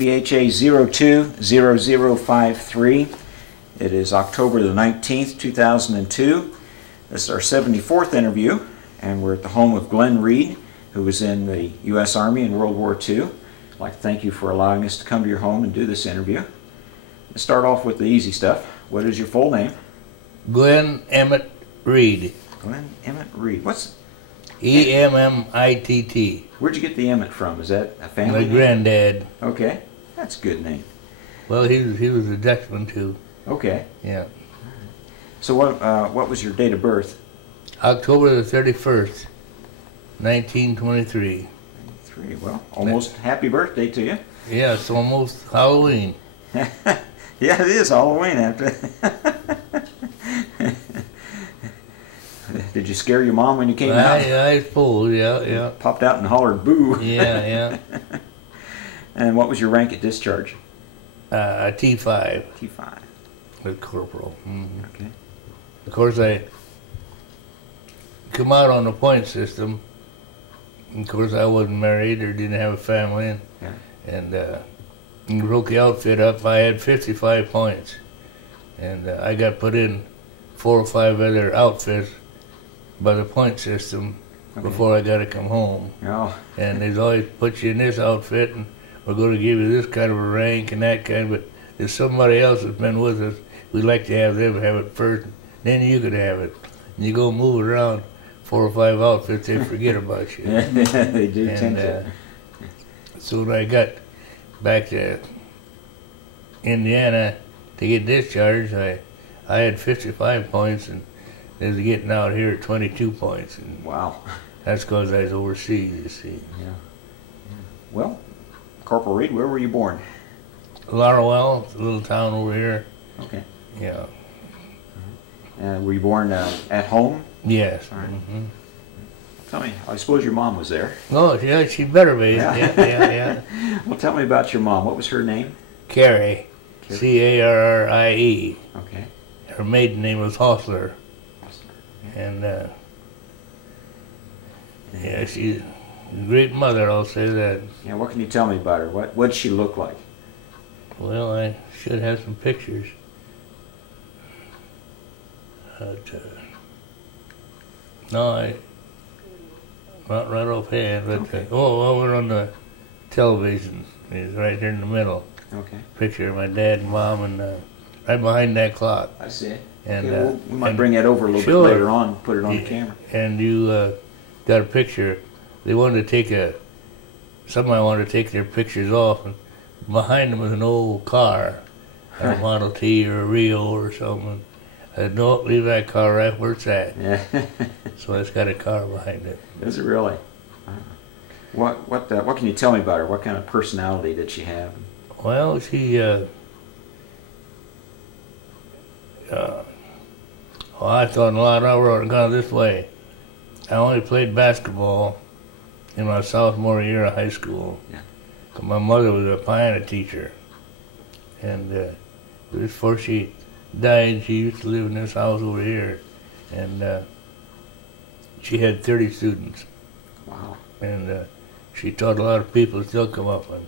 WBHA 020053. It is October the 19th, 2002. This is our 74th interview, and we're at the home of Glen Reid, who was in the U.S. Army in World War II. I'd like to thank you for allowing us to come to your home and do this interview. Let's start off with the easy stuff. What is your full name? Glen Emmett Reid. Glen Emmett Reid. What's E-M-M-I-T-T. Where'd you get the Emmett from? Is that a family My name? granddad. Okay, that's a good name. Well, he was a Dutchman too. Okay. Yeah. So what was your date of birth? October the 31st, 1923. Well, almost happy birthday to you. Yeah, it's almost Halloween. Yeah, it is Halloween after. Did you scare your mom when you came out? I suppose, yeah. Popped out and hollered boo. Yeah. And what was your rank at discharge? T5. T5. With corporal. Mm-hmm. Okay. Of course, I come out on the point system. Of course, I wasn't married or didn't have a family, and broke the outfit up. I had 55 points, and I got put in 4 or 5 other outfits by the point system before I got to come home. Oh. And they'd always put you in this outfit, and we're going to give you this kind of a rank and that kind. But if somebody else has been with us, we'd like to have them have it first, then you could have it. And you go move around 4 or 5 outfits, they forget about you. They do tend to. So when I got back to Indiana to get discharged, I had 55 points, and they was getting out here at 22 points. And wow. That's because I was overseas, you see. Yeah. Well, Corporal Reid, where were you born? Laurel, a little town over here. Okay. Yeah. Were you born at home? Yes. All right. Mm-hmm. Tell me, I suppose your mom was there. Oh, yeah, she better be. Yeah. Well, tell me about your mom. What was her name? Carrie. C-A-R-R-I-E. Okay. Her maiden name was Hostler. And, yeah, she's a great mother, I'll say that. Yeah, what can you tell me about her? What'd she look like? Well, I should have some pictures. But, no, not right offhand, but, okay. We're on the television. It's right here in the middle. Okay. Picture of my dad and mom, and right behind that clock. I see. And okay, we might bring that over a little bit later on, put it on the camera. And you got a picture. They wanted to take somebody wanted to take their pictures off, and behind them was an old car, a Model T or a Rio or something. I said, no, leave that car right where it's at. Yeah. So it's got a car behind it. Is it really? What can you tell me about her? What kind of personality did she have? Well, she I thought a lot of her gone this way. I only played basketball in my sophomore year of high school. Yeah. My mother was a piano teacher, and before she died, she used to live in this house over here, and she had 30 students. Wow. And she taught a lot of people to still come up and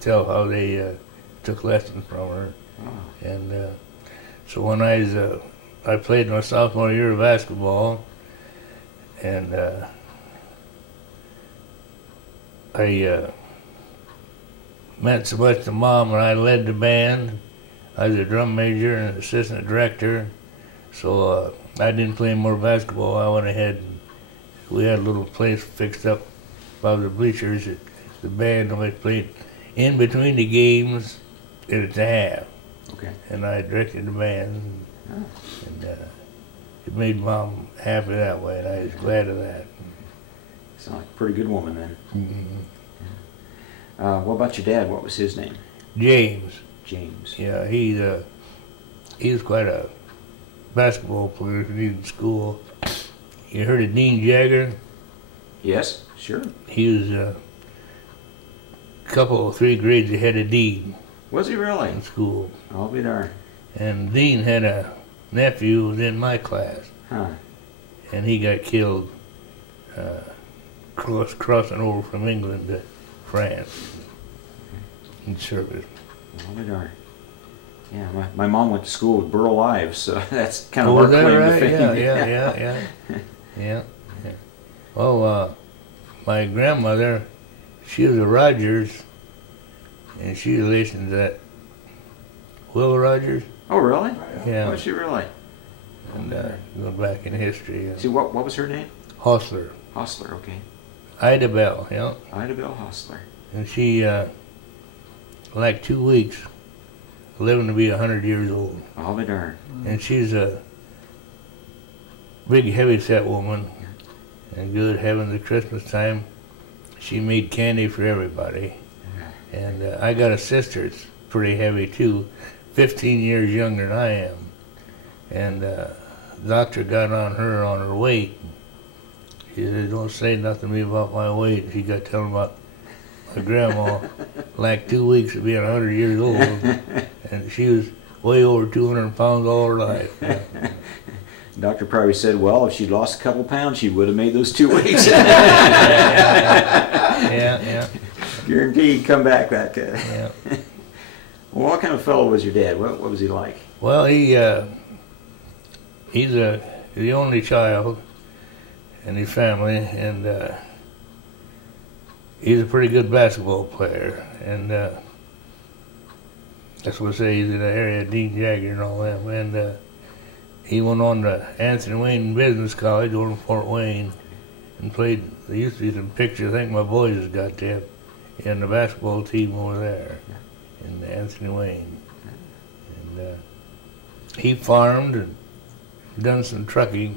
tell how they took lessons from her. Wow. And so when I played my sophomore year of basketball, and I meant so much to Mom, and I led the band. I was a drum major and an assistant director, so I didn't play more basketball. I went ahead, and we had a little place fixed up by the bleachers. The band always played in between the games and at the half. Okay. And I directed the band, and it made Mom happy that way, and I was glad of that. Sound like a pretty good woman then. Mm-hmm. Yeah. What about your dad? What was his name? James. James. Yeah, he was quite a basketball player in school. You heard of Dean Jagger? Yes, sure. He was a couple, 3 grades ahead of Dean. Was he really? In school. I'll be darned. And Dean had a nephew who was in my class. Huh. And he got killed crossing over from England to France. in service. Well, darn. Yeah, my mom went to school with Burl Ives, so that's kind of Oh, our is that claim to right? fame. Yeah. Well, my grandmother, she was a Rogers, and she listened to that Will Rogers. Oh, really? Yeah. Was she really? And going back in history. See, what was her name? Hostler. Hostler, okay. Ida Bell, yeah. Ida Bell Hostler. And she, like 2 weeks, living to be 100 years old. I'll be darned. And she's a big, heavy-set woman, and good heavens, at Christmas time, she made candy for everybody. And I got a sister that's pretty heavy too, 15 years younger than I am. And the doctor got on her weight. She said, "Don't say nothing to me about my weight." She got telling about my grandma, like 2 weeks of being 100 years old. And she was way over 200 pounds all her life. Yeah. Doctor probably said, well, if she'd lost a couple pounds, she would have made those 2 weeks. Yeah. Guaranteed come back that good. Yeah. Well, what kind of fellow was your dad? What was he like? Well, he's the only child in his family, and he's a pretty good basketball player. And that's what I say, he's in the area of Dean Jagger and all that. And he went on to Anthony Wayne Business College over in Fort Wayne and played. There used to be some pictures, I think my boys has got them, in the basketball team over there in Anthony Wayne. And he farmed and done some trucking,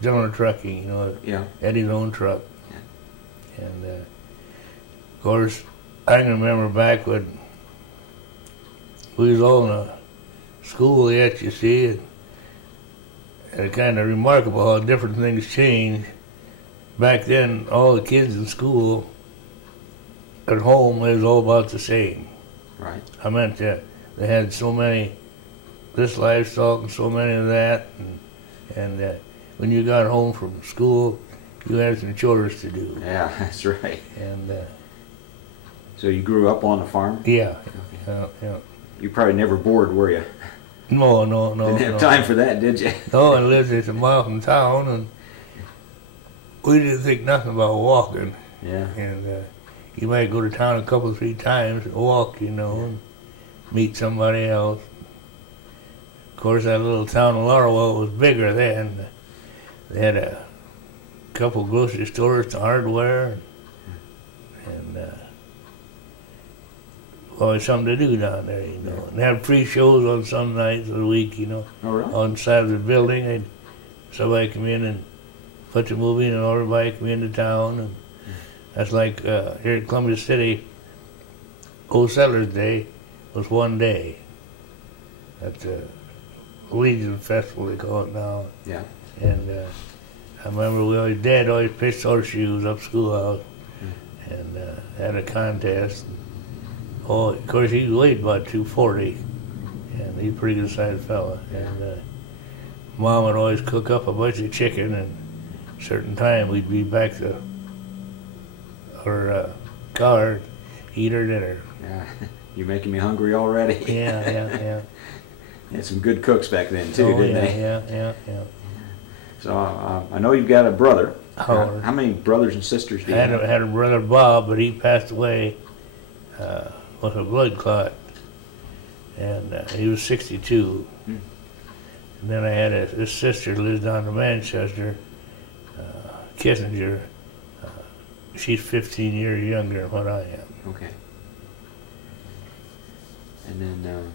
general trucking, you know, had his own truck. Yeah. And of course, I can remember back when we was all in a school yet, you see, and it's kind of remarkable how different things change. Back then, all the kids in school, at home, it was all about the same. Right. I meant that they had so many this livestock and so many of that, and when you got home from school, you had some chores to do. Yeah, that's right. And so you grew up on a farm? Yeah. Okay. Yeah. You probably never bored, were you? No. Didn't have time for that, did you? No, I lived at a mile from town, and we didn't think nothing about walking. Yeah. And you might go to town a couple, 3 times and walk, you know, and meet somebody else. Of course, that little town of Laurelwell was bigger then. They had a couple grocery stores, the hardware, and always something to do down there, you know. And they had free shows on some nights of the week, you know. Oh, really? On the side of the building, somebody come in and put the movie in, and everybody come into town. And that's like here in Columbus City, Old Settlers Day was one day. At the Legion Festival, they call it now. Yeah. And I remember Dad always pitched horseshoes up schoolhouse and had a contest. Oh, of course, he weighed about 240, and he's a pretty good sized fella. And Mom would always cook up a bunch of chicken, and a certain time we'd be back to our car, eat our dinner. Yeah, you're making me hungry already. Yeah. They had some good cooks back then too, didn't they? Yeah. So I know you've got a brother. Howard. How many brothers and sisters do you have? I had a brother, Bob, but he passed away with a blood clot, and he was 62. And then I had a sister who lives down in Manchester, Kissinger. She's 15 years younger than what I am. Okay. And then,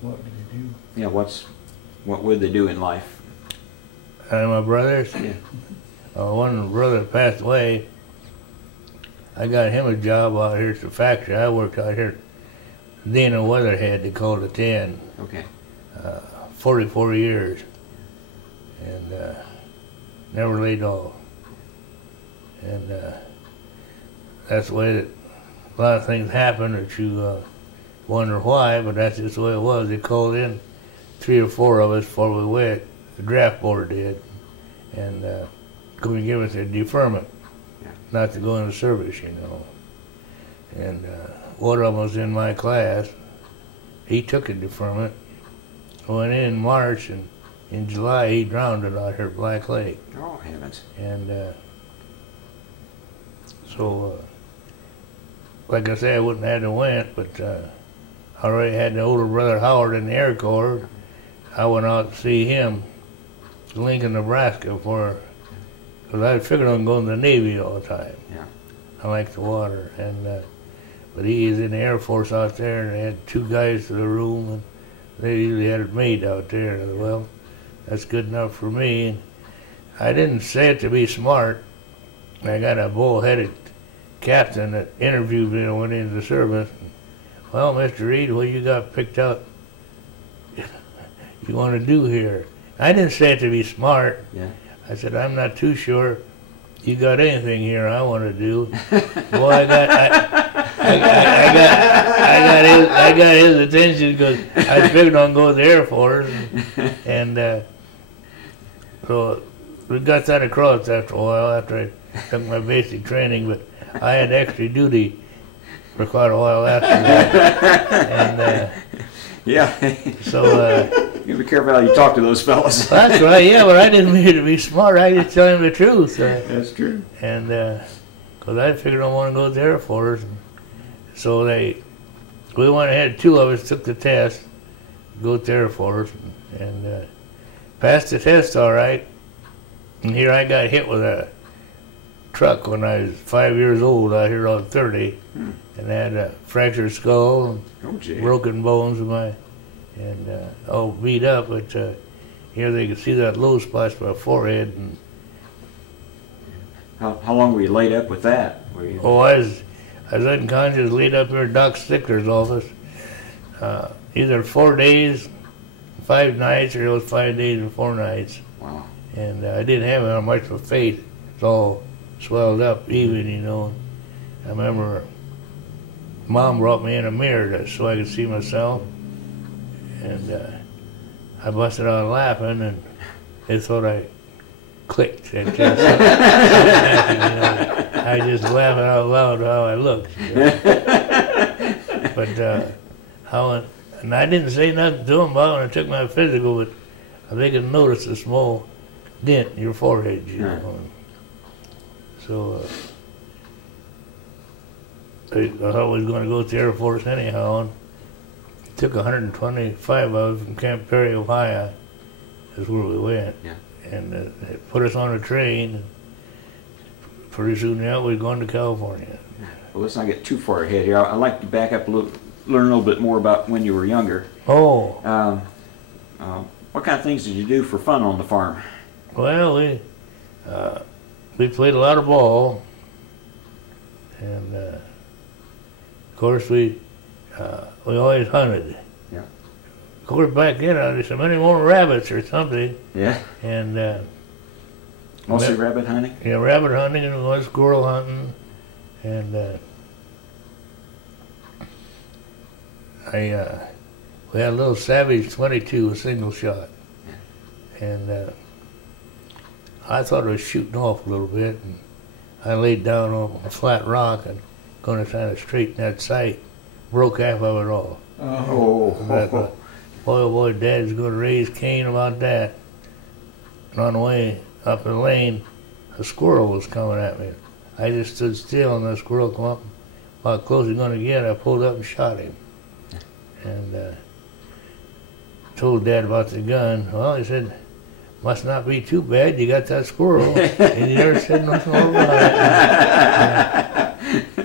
what did he do? Yeah, what would they do in life? My brothers? Yeah. One brother passed away. I got him a job out here at the factory. I worked out here at Dana Weatherhead, they called it 10. Okay. 44 years. And never laid off. And that's the way that a lot of things happen that you wonder why, but that's just the way it was. They called in 3 or 4 of us before we went. The draft board did. And going to give us a deferment, not to go into service, you know. And one of them was in my class. He took a deferment. Went in March, and in July he drowned it out here at Black Lake. Oh, heavens. And so, like I say, I wouldn't have had to went, but I already had the older brother Howard in the Air Corps. I went out to see him in Lincoln, Nebraska, because I figured on going to the Navy all the time. Yeah. I like the water, and but he is in the Air Force out there, and they had 2 guys to the room, and they usually had it made out there. And I said, well, that's good enough for me. And I didn't say it to be smart. I got a bull-headed captain that interviewed me and went into the service. Well, Mr. Reid, what you got picked out you want to do here? I didn't say it to be smart. Yeah. I said, I'm not too sure you got anything here I want to do. Boy, I got his attention because I figured on going to the Air Force, and so we got that across after a while, after I took my basic training, but I had extra duty for quite a while after that. And yeah. So you be careful how you talk to those fellas. that's right, yeah, but I didn't mean to be smart. I just tell him the truth. That's true. And because I figured I want to go to the Air Force. And so we went ahead, 2 of us took the test, go to the Air Force, and passed the test all right. And here I got hit with a truck when I was 5 years old out here on 30, and I had a fractured skull and broken bones in my, and all beat up, but here they could see that low spots on my forehead. And how long were you laid up with that? oh, I was unconscious, laid up here in Doc Stickler's office, either 4 days, 5 nights, or it was 5 days and 4 nights. Wow. And I didn't have much of a face. It's all swelled up even, you know. I remember Mom brought me in a mirror so I could see myself. And I busted out laughing, and they thought I clicked. And just, you know, I just laughing out loud how I looked. You know. But and I didn't say nothing to them about it when I took my physical, but they could notice a small dent in your forehead, you know. So I thought I was going to go to the Air Force anyhow, and took 125 of us from Camp Perry, Ohio. That's where we went. Yeah. And they put us on a train, and pretty soon we were going to California. Well, let's not get too far ahead here. I'd like to back up a little, learn a little bit more about when you were younger. Oh. What kind of things did you do for fun on the farm? Well, we played a lot of ball, and of course we always hunted. Yeah. Of course, back then there's so many more rabbits or something. Yeah. And mostly rabbit hunting. Yeah, rabbit hunting and was squirrel hunting, and we had a little Savage 22, a single shot, and I thought it was shooting off a little bit, and I laid down on a flat rock and going to try to straighten that sight, broke half of it off. Oh. I thought, boy, oh boy, Dad's going to raise Cain about that. And on the way up the lane, a squirrel was coming at me. I just stood still, and the squirrel come up. About close as going to get, I pulled up and shot him. And told Dad about the gun. Well, he said, must not be too bad, you got that squirrel. And he never said nothing more about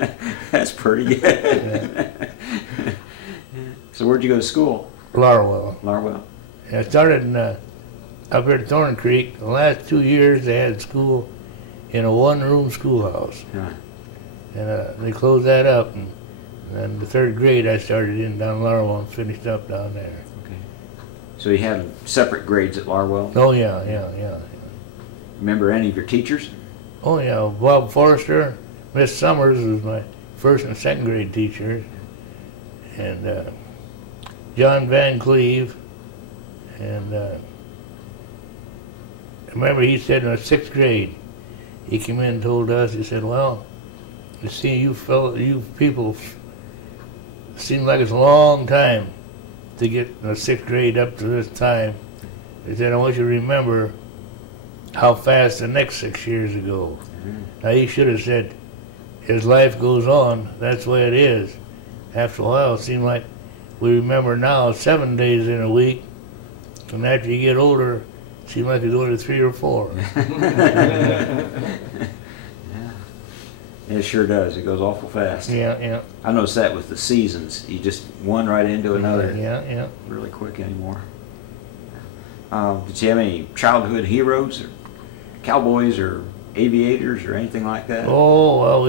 it. That's pretty good. Yeah. So where'd you go to school? Larwell. Larwell. I started up here at Thorn Creek. The last 2 years they had school in a one-room schoolhouse. Huh. And they closed that up. And then the 3rd grade I started in down Larwell and finished up down there. Okay. So you had separate grades at Larwell? Oh, yeah. Remember any of your teachers? Oh, yeah. Bob Forrester, Miss Summers was my 1st and 2nd grade teacher. And John Van Cleve. And I remember he said in the 6th grade, he came in and told us, he said, well, You see, you people seem like it's a long time to get the 6th grade up to this time. They said, I want you to remember how fast the next 6 years ago. Now, he should have said, as life goes on, that's the way it is. After a while, it seemed like we remember now 7 days in a week, and after you get older, it seems like it's only 3 or 4. It sure does. It goes awful fast. Yeah. I noticed that with the seasons. You just one right into another. Yeah. Really quick anymore. Did you have any childhood heroes, or cowboys, or aviators, or anything like that? Oh, well,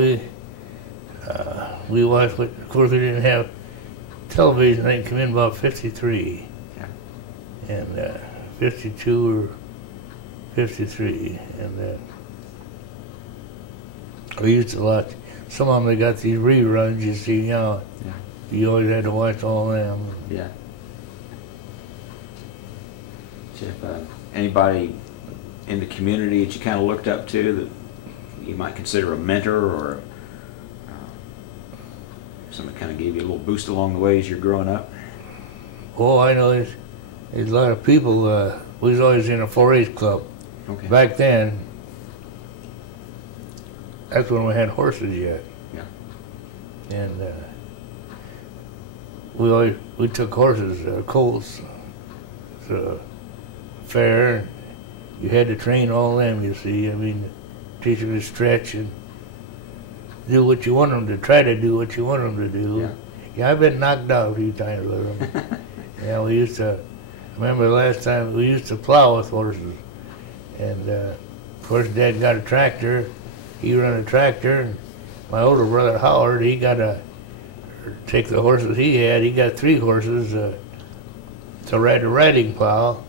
we watched, but of course we didn't have television. They come in about 53. Yeah. And 52 or 53. And we used to watch, some of them, they got these reruns, you see, Yeah. You always had to watch all them. Yeah. If anybody in the community that you kind of looked up to that you might consider a mentor, or someone kind of gave you a little boost along the way as you're growing up? Oh, I know there's a lot of people. We was always in a 4-H club. Okay. Back then, that's when we had horses yet. Yeah. And we took horses, colts, fair. You had to train all them, you see. I mean, teach them to stretch and do what you want them to, try to do what you want them to do. Yeah, I've been knocked out a few times with them. Yeah, we used to, I remember the last time we used to plow with horses. And of course, Dad got a tractor. He run a tractor. And my older brother, Howard, he got take the horses he had. He got 3 horses to ride a riding plow.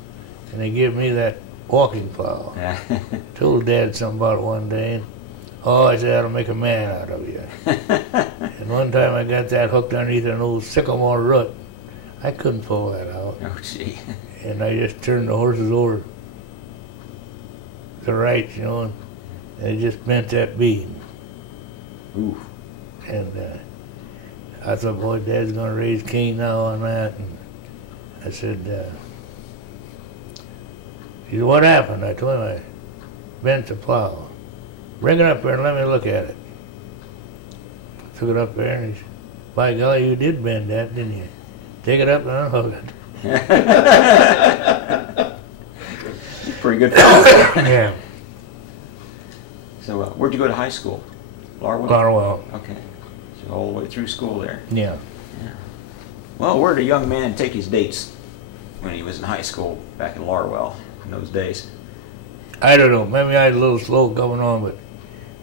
And they give me that walking plow. Told Dad something about it one day. Oh, I said, that'll make a man out of you. And one time I got that hooked underneath an old sycamore root. I couldn't pull that out. Oh, gee. And I just turned the horses over to the right, and they just bent that beam. Ooh. And I thought, boy, Dad's going to raise Cain now on that. And I said, he said, what happened? I told him I bent the plow. Bring it up there and let me look at it. Took it up there and he said, by golly, you did bend that, didn't you? Take it up and unhook it. Pretty good fellow. Yeah. So where'd you go to high school? Larwell? Larwell. Okay. So all the way through school there. Yeah. Well, where did a young man take his dates when he was in high school back in Larwell in those days? I don't know. Maybe I was a little slow coming on, but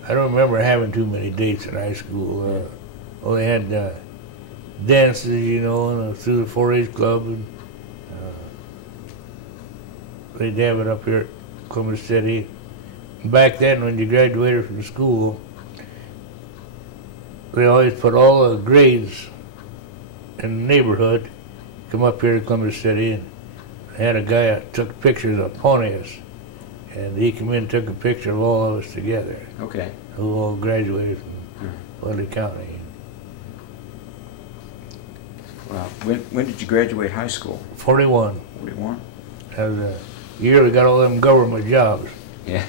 I don't remember having too many dates in high school. They had dances, through the 4-H club. And, they'd have it up here at Columbus City. Back then, when you graduated from school, they always put all the grades in the neighborhood come up here to Columbus City, and they had a guy that took pictures of ponies, and he came in and took a picture of all of us together. Okay. Who all graduated from Wadley County. Well, when did you graduate high school? 41. 41? That was the year we got all them government jobs. Yeah.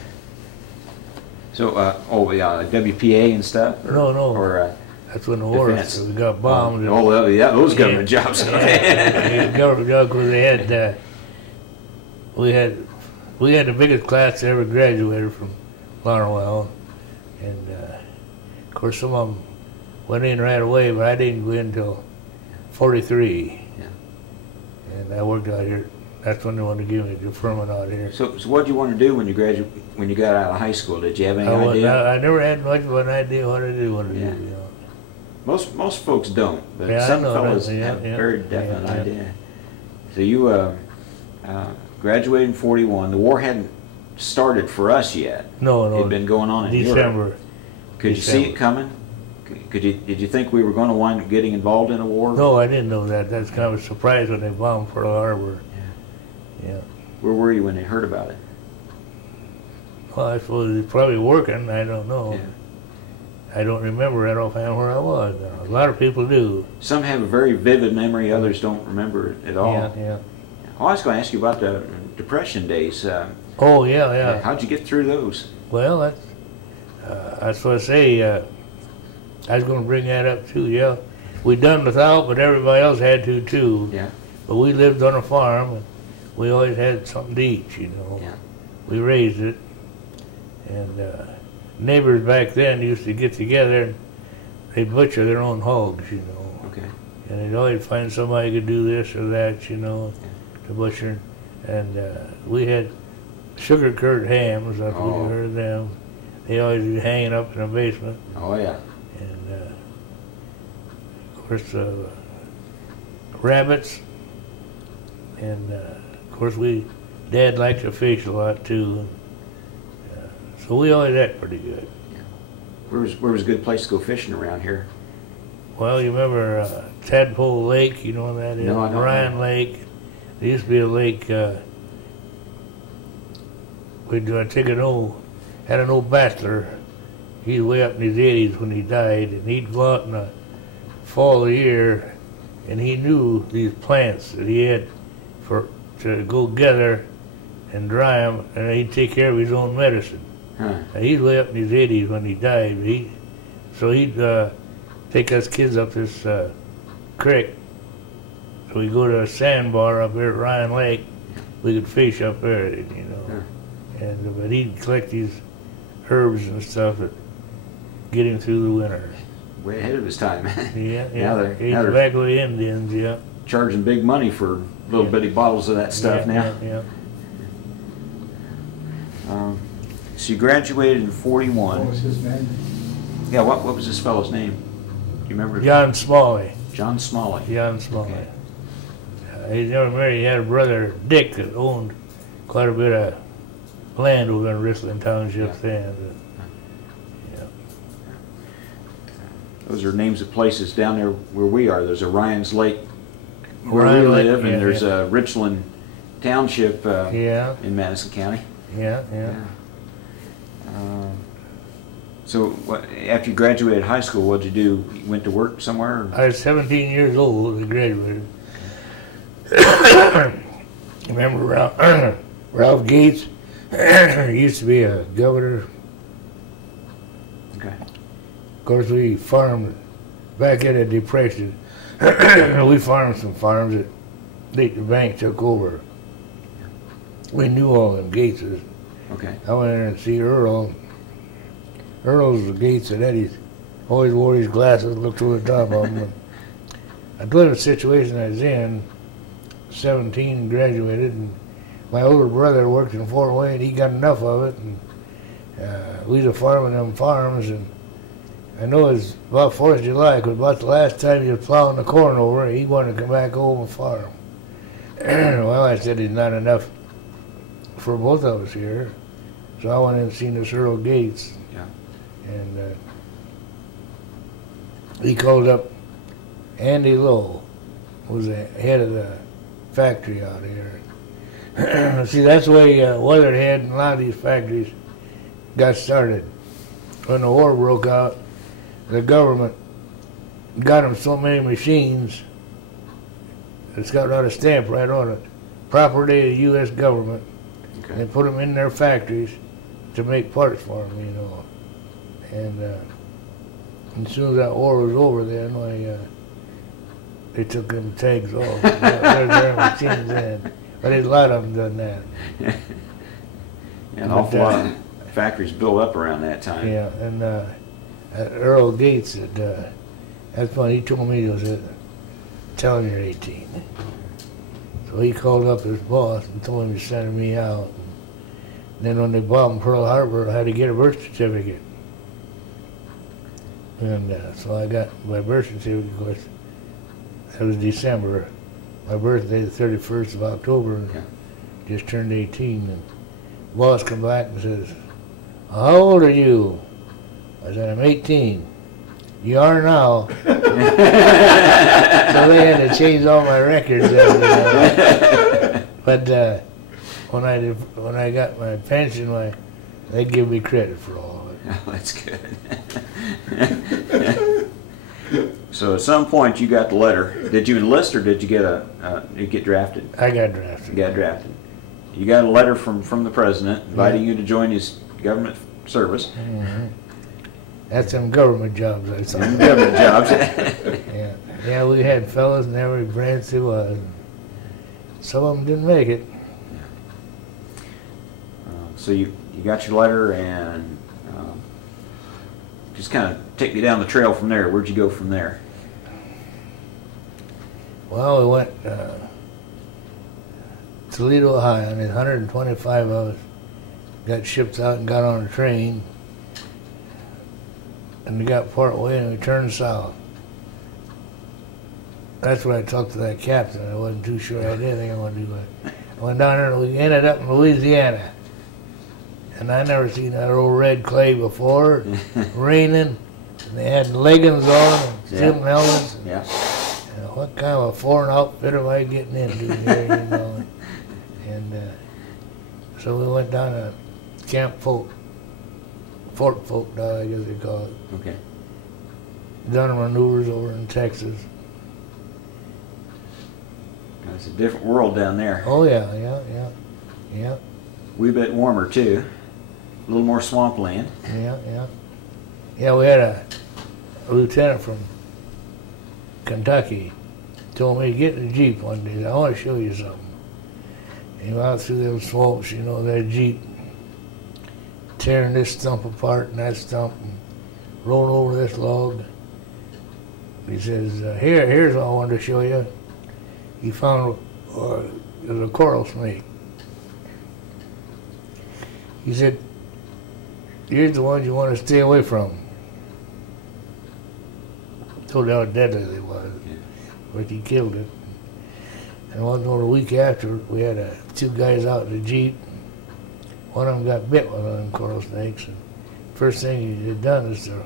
So, WPA and stuff? No. Or that's when the war was. We got bombed. Those government jobs. Government jobs, because they had, we had the biggest class that ever graduated from Larwell, and of course some of them went in right away, but I didn't go in until 43. Yeah. And I worked out here. That's when they wanted to give me a deferment out here. So what did you want to do when you got out of high school? Did you have any idea? I never had much of an idea what I did want to do. Most folks don't, but some fellows have a very definite idea. So you graduated in 41. The war hadn't started for us yet. No. It had been going on in December. Europe. Could you see it coming? Did you think we were going to wind up getting involved in a war? No, I didn't know that. That's kind of a surprise when they bombed Pearl Harbor. Yeah. Where were you when they heard about it? Well, I suppose he's probably working. I don't know. I don't remember right offhand where I was. A lot of people do. Some have a very vivid memory, others don't remember it at all. Yeah. Oh, I was going to ask you about the Depression days. Oh, yeah. How'd you get through those? Well, that's what I say. I was going to bring that up too. Yeah, we done without, but everybody else had to too. Yeah. But we lived on a farm, and we always had something to eat. You know. Yeah. We raised it, and neighbors back then used to get together and they'd butcher their own hogs. You know. Okay. And they'd always find somebody who could do this or that. You know, to butcher. And we had sugar curd hams. I've heard of them. They always be hanging up in the basement. Oh yeah. And of course, rabbits. And of course, Dad liked to fish a lot too. So we always ate pretty good. Yeah. Where was a good place to go fishing around here? Well, you remember Tadpole Lake? You know what that is? No, I don't Ryan know. Lake. There used to be a lake. We'd take had an old bachelor. He was way up in his 80s when he died, and he'd go out in the fall of the year, and he knew these plants that he had to go gather and dry them, and he'd take care of his own medicine. Huh. He's way up in his 80s when he died. So he'd take us kids up this creek. So we go to a sandbar up there at Ryan Lake. We could fish up there, you know. Yeah. But he'd collect these herbs and stuff that get him through the winter. Way ahead of his time. Yeah. He's back with the Indians, yeah. Charging big money for little bitty bottles of that stuff now. Yeah. So you graduated in 41. What was his name? Yeah, what was this fellow's name? Do you remember? John Smalley. John Smalley. John Smalley. Okay. He never married. He had a brother, Dick, that owned quite a bit of land over in Richland Township then. Yeah. Those are names of places down there where we are. There's a Ryan's Lake where Ryan we Lake, live, and yeah, there's a Richland Township in Madison County. Yeah. So after you graduated high school, what'd you do? You went to work somewhere? Or? I was 17 years old when I graduated. Remember Ralph Gates? He used to be a governor. Okay. Of course, we farmed back in the Depression. We farmed some farms that the bank took over. We knew all them Gateses. Okay. I went in and see Earl. Earl's the Gates that Eddie's always wore his glasses, looked through the top of them. I told him the situation I was in. 17, graduated, and my older brother worked in Fort Wayne. He got enough of it, and we was farming them farms. And I know it was about 4th of July, because about the last time he was plowing the corn over, he wanted to come back home and farm. Well, I said it's not enough for both of us here, so I went in and seen this Earl Gates. Yeah. And he called up Andy Lowe, who was the head of the factory out here. See, that's the way Weatherhead and a lot of these factories got started. When the war broke out, the government got them so many machines, it's got a stamp right on it, property of the U.S. government. Okay. They put them in their factories to make parts for them, you know. And as soon as that war was over, then they took them tags off. Their machines in. But a lot of them done that. Yeah, an awful lot of factories built up around that time. Yeah, and Earl Gates, that's funny, he told me, he said, tell him you're 18. So he called up his boss and told him to send me out. And then when they bombed Pearl Harbor, I had to get a birth certificate. And so I got my birth certificate, of course. That was December. My birthday, the 31st of October, Yeah. just turned 18. And the boss come back and says, how old are you? I said, I'm 18. You are now. So they had to change all my records. But when I got my pension, my They give me credit for all of it. Oh, that's good. So at some point you got the letter. Did you enlist or did you get drafted? I got drafted. You got drafted. You got a letter from the president inviting you to join his government service. Mm-hmm. That's them government jobs, I thought. Some government jobs. Yeah, we had fellas in every branch there was. Some of them didn't make it. So you got your letter, and just kind of take me down the trail from there. Where'd you go from there? Well, we went Toledo, Ohio, and 125 of us got shipped out and got on a train, and we got part way and we turned south. That's where I talked to that captain. I wasn't too sure I had anything I wanted to do. I went down there and we ended up in Louisiana. And I never seen that old red clay before, raining, and they had leggings on and steel helmets. Yeah. And what kind of a foreign outfit am I getting into here, you know? And so we went down to Camp Fort Folk, I guess they call it. Okay. Done maneuvers over in Texas. It's a different world down there. Oh yeah. Wee bit warmer too. A little more swampland. Yeah, we had a lieutenant from Kentucky told me to get in the Jeep one day. I want to show you something. He went out through those swamps, you know, that Jeep, tearing this stump apart and that stump, and rolling over this log. He says, here's what I wanted to show you. He found there's a coral snake. He said, here's the ones you want to stay away from. Told you how deadly they was, but he killed it. And wasn't over a week after, we had two guys out in the Jeep. One of them got bit with one of them coral snakes. And first thing he had done is to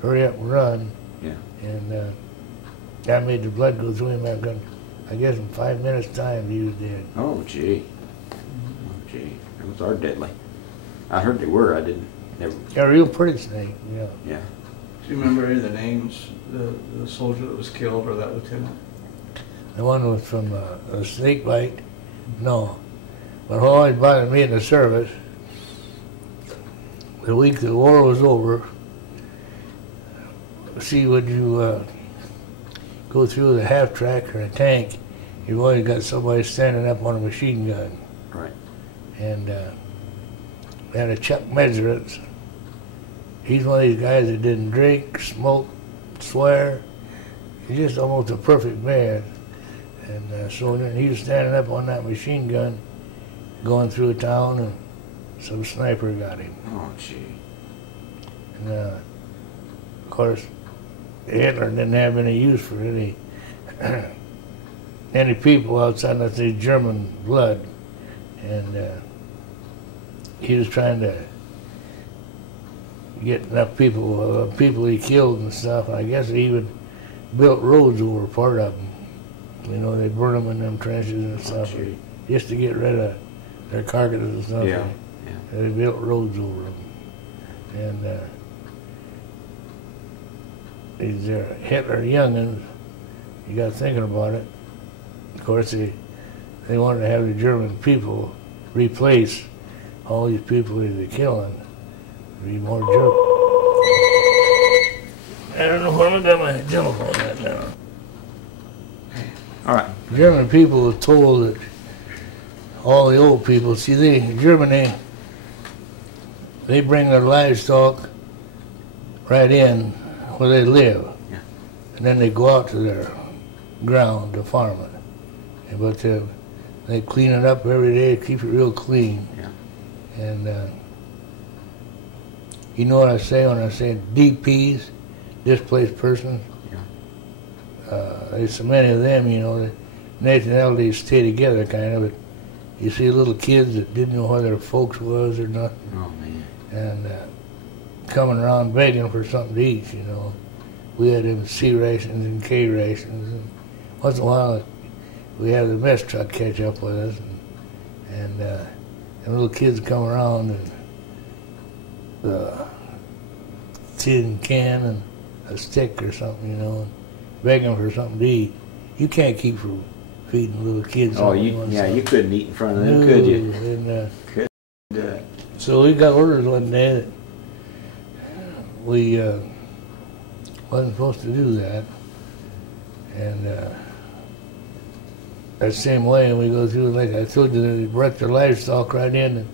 hurry up and run. Yeah. And that made the blood go through him. I guess in 5 minutes' time he was dead. Oh, gee. Those are deadly. I heard they were. I didn't. Never. A real pretty snake, yeah. Yeah. Do you remember any of the names, the soldier that was killed or that lieutenant? The one was from a snake bite? No. But what always bothered me in the service, the week the war was over, see, when you go through the half track or a tank, you've always got somebody standing up on a machine gun. Right. And we had a Chuck Meserits. He's one of these guys that didn't drink, smoke, swear. He's just almost a perfect man. And so then he was standing up on that machine gun, going through a town, and some sniper got him. Oh, gee. And of course, Hitler didn't have any use for any people outside of the German blood, and he was trying to get enough people he killed and stuff. I guess he even built roads over part of them. You know, they burned them in them trenches and stuff, just to get rid of their carcasses and stuff. Yeah. They built roads over them. And these Hitler youngins, you got thinking about it. Of course, they wanted to have the German people replace all these people that they're killing. Be more German. I don't know where I got my telephone at now. All right. German people were told that all the old people, see, Germany, they bring their livestock right in where they live, and then they go out to their ground to farm it. But they clean it up every day, keep it real clean. Yeah. And you know what I say when I say DPs, displaced persons? There's so many of them, you know, the nationalities stay together kind of, but you see little kids that didn't know where their folks was or nothing. Oh, man. And coming around begging for something to eat, you know. We had them C rations and K rations, and once in a while we had the mess truck catch up with us, and little kids come around and a tin can and a stick or something, you know, and beg them for something to eat. You can't keep from feeding little kids. Oh, you couldn't eat in front of them, could you? And, Couldn't. so we got orders one day that we wasn't supposed to do that. And that same way, we go through, like I told you, they brought their livestock right in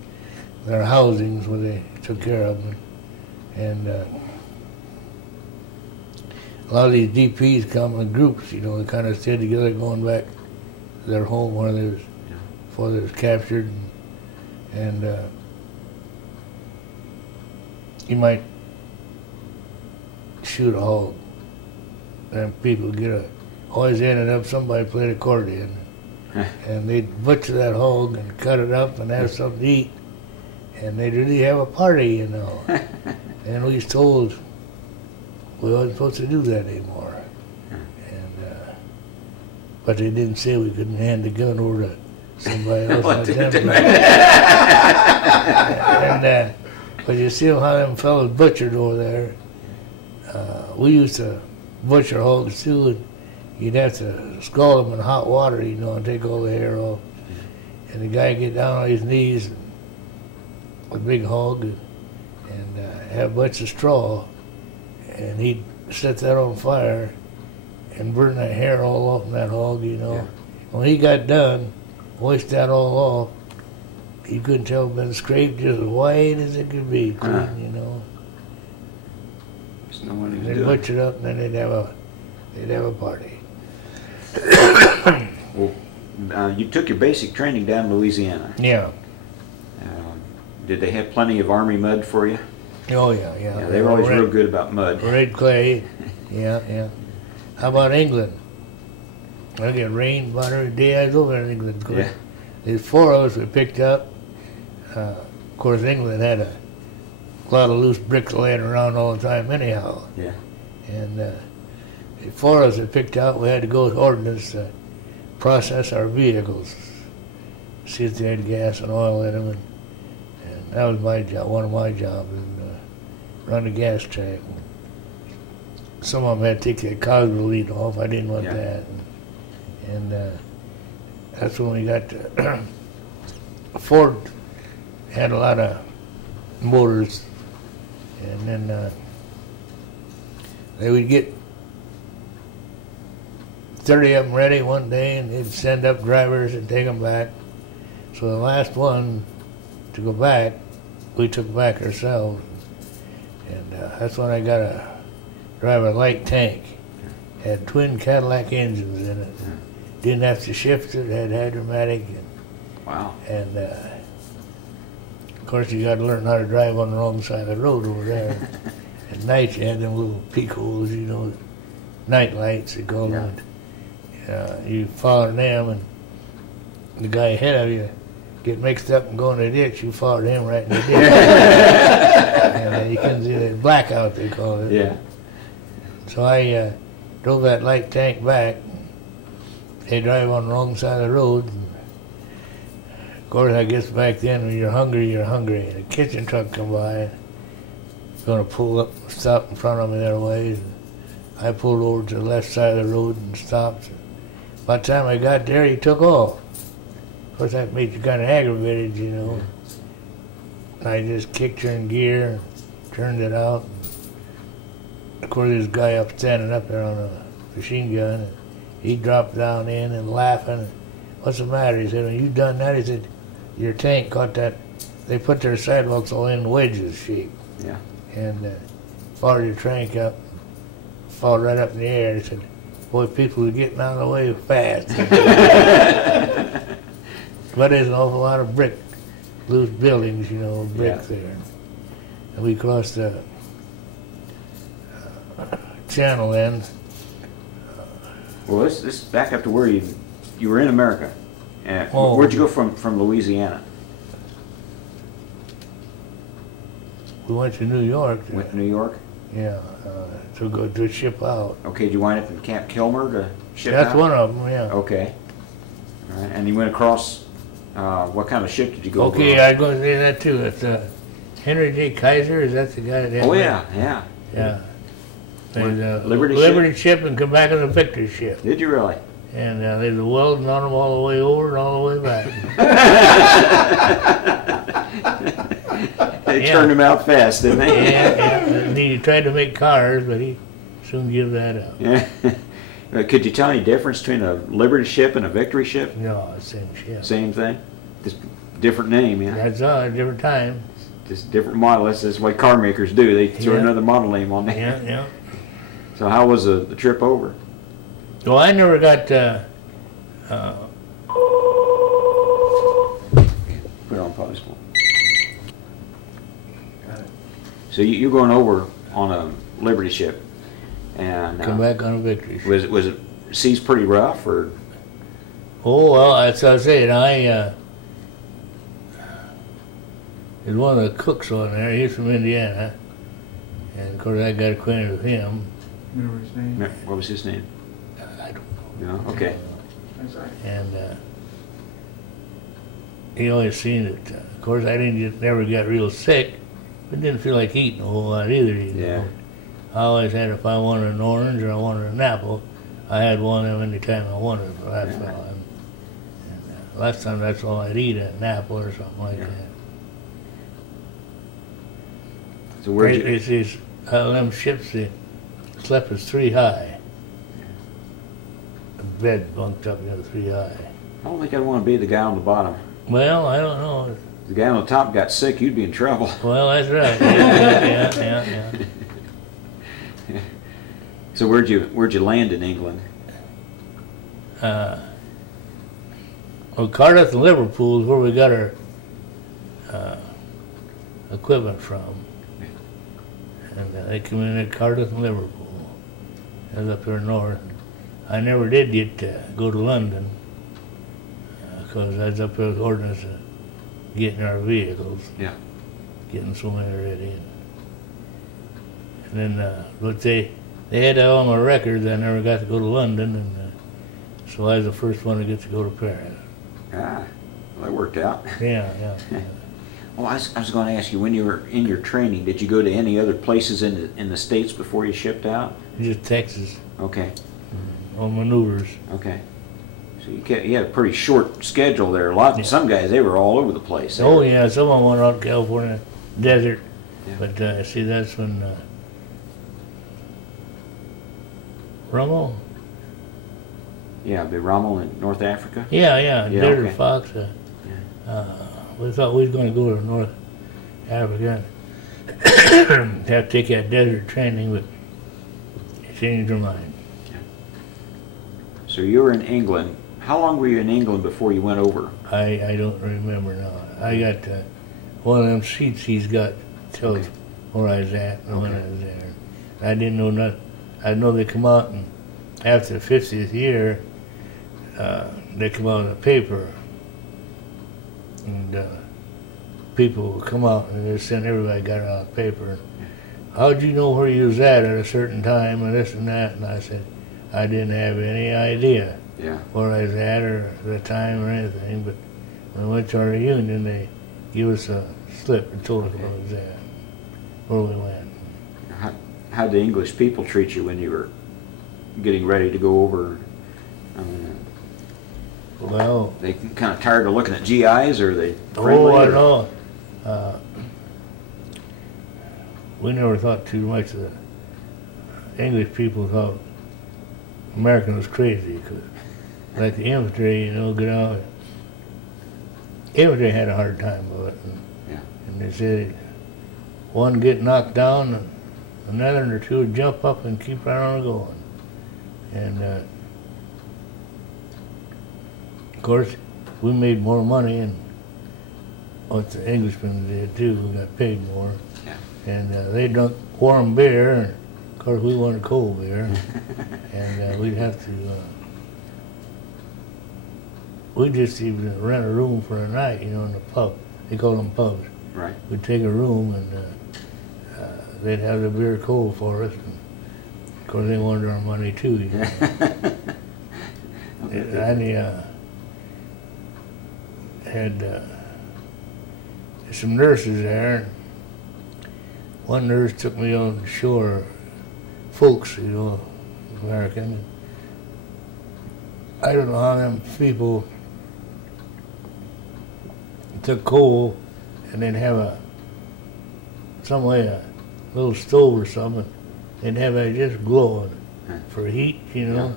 their housings where they took care of them. And a lot of these DPs come in groups, you know, they kind of stay together going back to their home where they was, before they was captured. And you might shoot a hog, and people always ended up somebody played accordion, and they'd butcher that hog and cut it up and have something to eat, and they'd really have a party, you know. And we was told we wasn't supposed to do that anymore. And but they didn't say we couldn't hand the gun over to somebody else. And but you see how them fellas butchered over there. We used to butcher hogs too, and you'd have to scald them in hot water, you know, and take all the hair off. And the guy get down on his knees with a big hog and have a bunch of straw, and he'd set that on fire and burn that hair all off in that hog, you know. Yeah. When he got done, washed that all off, you couldn't tell it had been scraped, just as white as it could be, clean, you know. There's no one They'd butcher it up, and then they'd have a party. Well, you took your basic training down in Louisiana. Yeah. Did they have plenty of Army mud for you? Oh, yeah. Yeah, they were always real good about mud. Red clay, yeah. How about England? I get rain about every day I was over in England. Yeah. There's 4 of us we picked up. Of course, England had a lot of loose bricks laying around all the time anyhow. Yeah. And the 4 of us we picked out, we had to go with ordnance to process our vehicles, see if they had gas and oil in them. And that was my job, one of my jobs, and run the gas track. Some of them had to take the cosmic lead off. I didn't want that. And that's when we got to Ford had a lot of motors, and then they would get 30 of them ready one day, and they'd send up drivers and take them back. So the last one to go back, we took back ourselves. And that's when I got to drive a light tank. Had twin Cadillac engines in it. Didn't have to shift it, had hydromatic. Wow. And of course you got to learn how to drive on the wrong side of the road over there. At night you had them little peak holes, you know, night lights they call them. You follow them, and the guy ahead of you get mixed up and go in the ditch, you followed him right in the ditch. And you couldn't see the blackout, they call it. Yeah. So I drove that light tank back. They drive on the wrong side of the road. And of course, I guess back then, when you're hungry, you're hungry. And a kitchen truck come by, going to pull up, stop in front of me that way. And I pulled over to the left side of the road and stopped. By the time I got there, he took off. Of course, that made you kind of aggravated, you know. And I just kicked her in gear, turned it out. Of course, there's a guy standing up there on a machine gun. And he dropped down in and laughing. What's the matter? He said, when you done that, he said, your tank caught that. They put their sidewalks all in wedges shape. Yeah. And fired your tank up, fall right up in the air. He said, boy, people are getting out of the way fast. But there's an awful lot of loose buildings, you know, brick there. And we crossed the channel then. Well, let's back up to where you were in America. Where'd you go from Louisiana? We went to New York. Went to New York? Yeah, to go to ship out. Okay, did you wind up in Camp Kilmer to ship out? That's one of them, yeah. Okay. All right. And you went across, what kind of ship did you go Okay, across? I go to say that too. It's Henry J. Kaiser, is that the guy that? Oh yeah, yeah. Yeah. There's Liberty ship and come back on the Victory ship. Did you really? And there's a welding on them all the way over and all the way back. They turned him out fast, didn't they? Yeah. And he tried to make cars, but he soon gave that up. Yeah. Could you tell any difference between a Liberty ship and a Victory ship? No, same ship. Same thing? Just different name, yeah? That's all, different time. Just different model. That's what car makers do. They throw another model name on there. Yeah. So how was the trip over? Well, I never got, Put it on pause. Got it. So you're going over on a Liberty ship, and come back on a Victory ship. was it seas pretty rough, or? Oh, well, that's what I was saying. There's one of the cooks on there. He's from Indiana. And, of course, I got acquainted with him. Remember his name? What was his name? I don't know. No? Okay. I'm sorry. And he always seen it. Of course, I never got real sick, but didn't feel like eating a whole lot either. Yeah. I always had, if I wanted an orange or I wanted an apple, I had one of them any time I wanted for that fellow. And last time that's all I'd eat, an apple or something like that. So where'd you? It's them ships, the slept was 3 high. The bed bunked up, 3 high. I don't think I'd want to be the guy on the bottom. Well, I don't know. If the guy on the top got sick, you'd be in trouble. Well, that's right. Yeah. So where'd you land in England? Well, Cardiff and Liverpool is where we got our equipment from. And they come in at Cardiff and Liverpool. That's up here north. I never did get to go to London because I was up there with ordnance getting our vehicles. Yeah. Getting so many ready. And then, but they had that on my records. I never got to go to London, and so I was the first one to get to go to Paris. Ah, well, that worked out. Yeah. Well, I was going to ask you, when you were in your training, did you go to any other places in the States before you shipped out? Just Texas. Okay. On maneuvers. Okay. So you had a pretty short schedule there. Some guys, they were all over the place. Oh yeah, some of them went out to California desert, Yeah. but see, that's when Rommel. Yeah, the Rommel in North Africa. Yeah, Desert okay. Fox. We thought we was going to go to North Africa. Have to take that desert training, but they changed their mind. So you were in England. How long were you in England before you went over? I don't remember now. I got one of them sheets he's got tells where I was at and when I was there. I didn't know nothing. I know they come out, and after the 50th year, they come out in the paper, and people would come out and they sent everybody got it out of the paper. How'd you know where you was at a certain time and this and that? And I said, I didn't have any idea where I was at or the time or anything, but when we went to our reunion, they gave us a slip and told us where we was at, where we went. How'd the English people treat you when you were getting ready to go over? Well, they kind of tired of looking at GIs, or they friendly? Oh, I know. We never thought too much of the English people. Thought American was crazy, because like the infantry, get out. Infantry had a hard time with it, and they said one get knocked down, and another or two would jump up and keep right on going. And of course, we made more money, and what the Englishmen did too. We got paid more, and they drank warm beer, and of course we wanted cold beer, and we'd have to. We just even rent a room for a night, in the pub. They call them pubs. Right. We'd take a room, and they'd have the beer cold for us. And of course, they wanted our money too. Had some nurses there. one nurse took me on shore, folks, you know, American. I don't know how them people took coal and they'd have some way a little stove or something. They'd have it just glowing for heat, you know.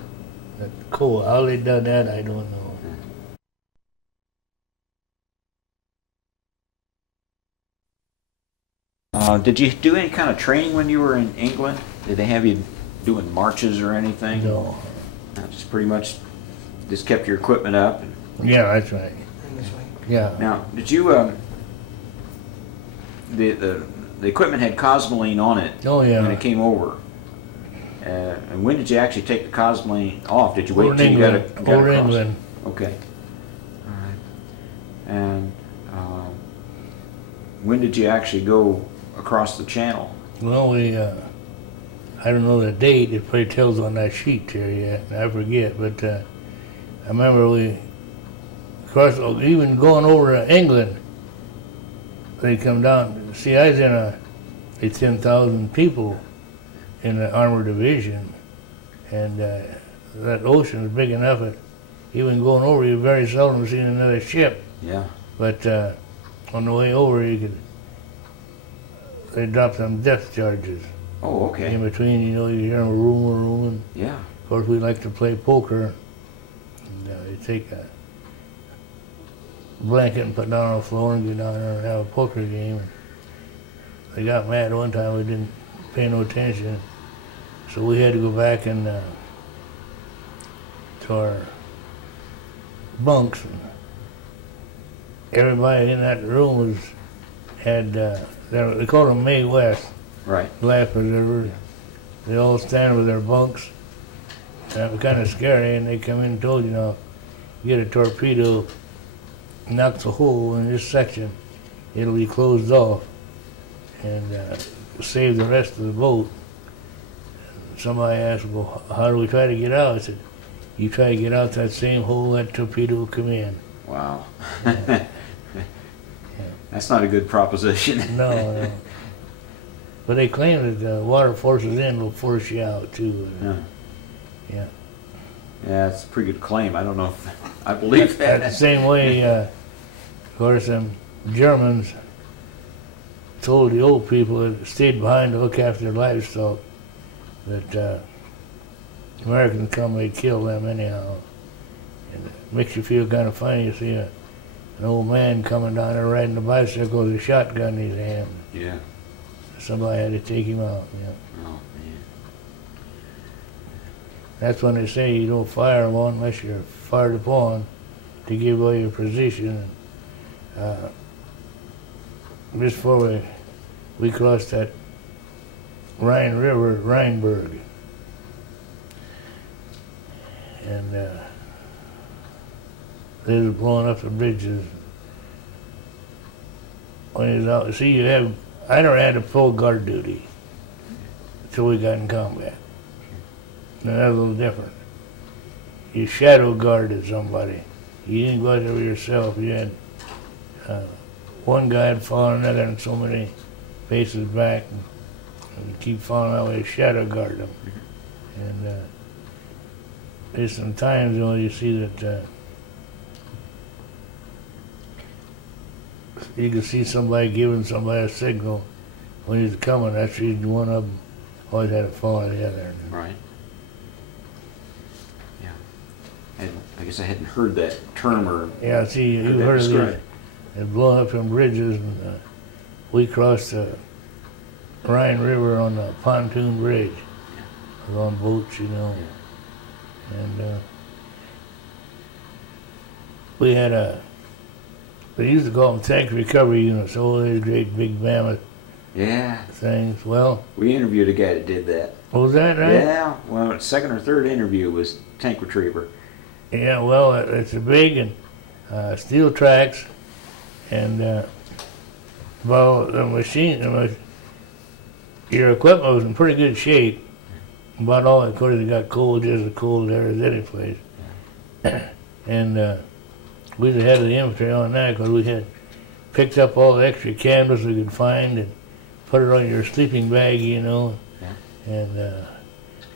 That coal. How they done that, I don't know. Did you do any kind of training when you were in England? Did they have you doing marches or anything? No. Just pretty much just kept your equipment up. Yeah, that's right. Yeah. Now, did you the equipment had cosmoline on it? Oh yeah. When it came over. And when did you actually take the cosmoline off? Did you wait Over till you got England. got Over across? England. Okay. All right. And when did you actually go across the channel? Well, we, I don't know the date, it probably tells on that sheet there yet, I forget, but I remember we crossed, even going over to England, they come down, see I was in a 10,000 people in the armored division, and that ocean is big enough that even going over you very seldom see another ship. Yeah. But on the way over they dropped some depth charges. Oh, okay. In between, you know, you hear them room, and Yeah. of course we like to play poker. And you take a blanket and put down on the floor and go down there and have a poker game. And they got mad one time, we didn't pay no attention. So we had to go back and to our bunks. And everybody in that room had, they called them May West. Right. Life preservers. They all stand with their bunks. And that was kind of scary, and they come in and told you, now, you get a torpedo, knocks a hole in this section, it'll be closed off, and save the rest of the boat. Somebody asked, well, how do we try to get out? I said, you try to get out that same hole that torpedo will come in. Wow. Yeah. That's not a good proposition. No. But they claim that the water forces in will force you out too. Yeah. Yeah. Yeah, it's a pretty good claim. I don't know if I believe that. The same way, of course, Germans told the old people that stayed behind to look after their livestock that Americans come, they'd kill them anyhow. And it makes you feel kind of funny. You see an old man coming down there riding a bicycle with a shotgun in his hand. Yeah. Somebody had to take him out. Yeah. Oh, man. That's when they say you don't fire one unless you're fired upon to give away your position. Just before we crossed that Rhine River, Rheinberg, and they was blowing up the bridges. When he was out, see, I never had a full guard duty until we got in combat. Now that's a little different. You shadow guarded somebody. You didn't go out there yourself. You had one guy had fallen another and so many paces back, and you keep falling that way. Shadow guard them. And there's some times you see that you can see somebody giving somebody a signal when he's coming. That's the reason one of them always had to follow the other. Right. Yeah. I guess I hadn't heard that term or. Yeah, see, you that heard of described. they're blowing up some bridges, and we crossed the Rhine River on the pontoon bridge. We were on boats, you know. And we had they used to call them tank recovery units, all these great big mammoth things. Well, we interviewed a guy that did that. Was that right? Yeah. Well, second or third interview was tank retriever. Yeah, well, it's a big and steel tracks, and well, the machine, your equipment was in pretty good shape. About all, of course, it got cold, just as cold there as any place. And we was ahead of the infantry on that because we had picked up all the extra canvas we could find and put it on your sleeping bag, you know. Yeah. And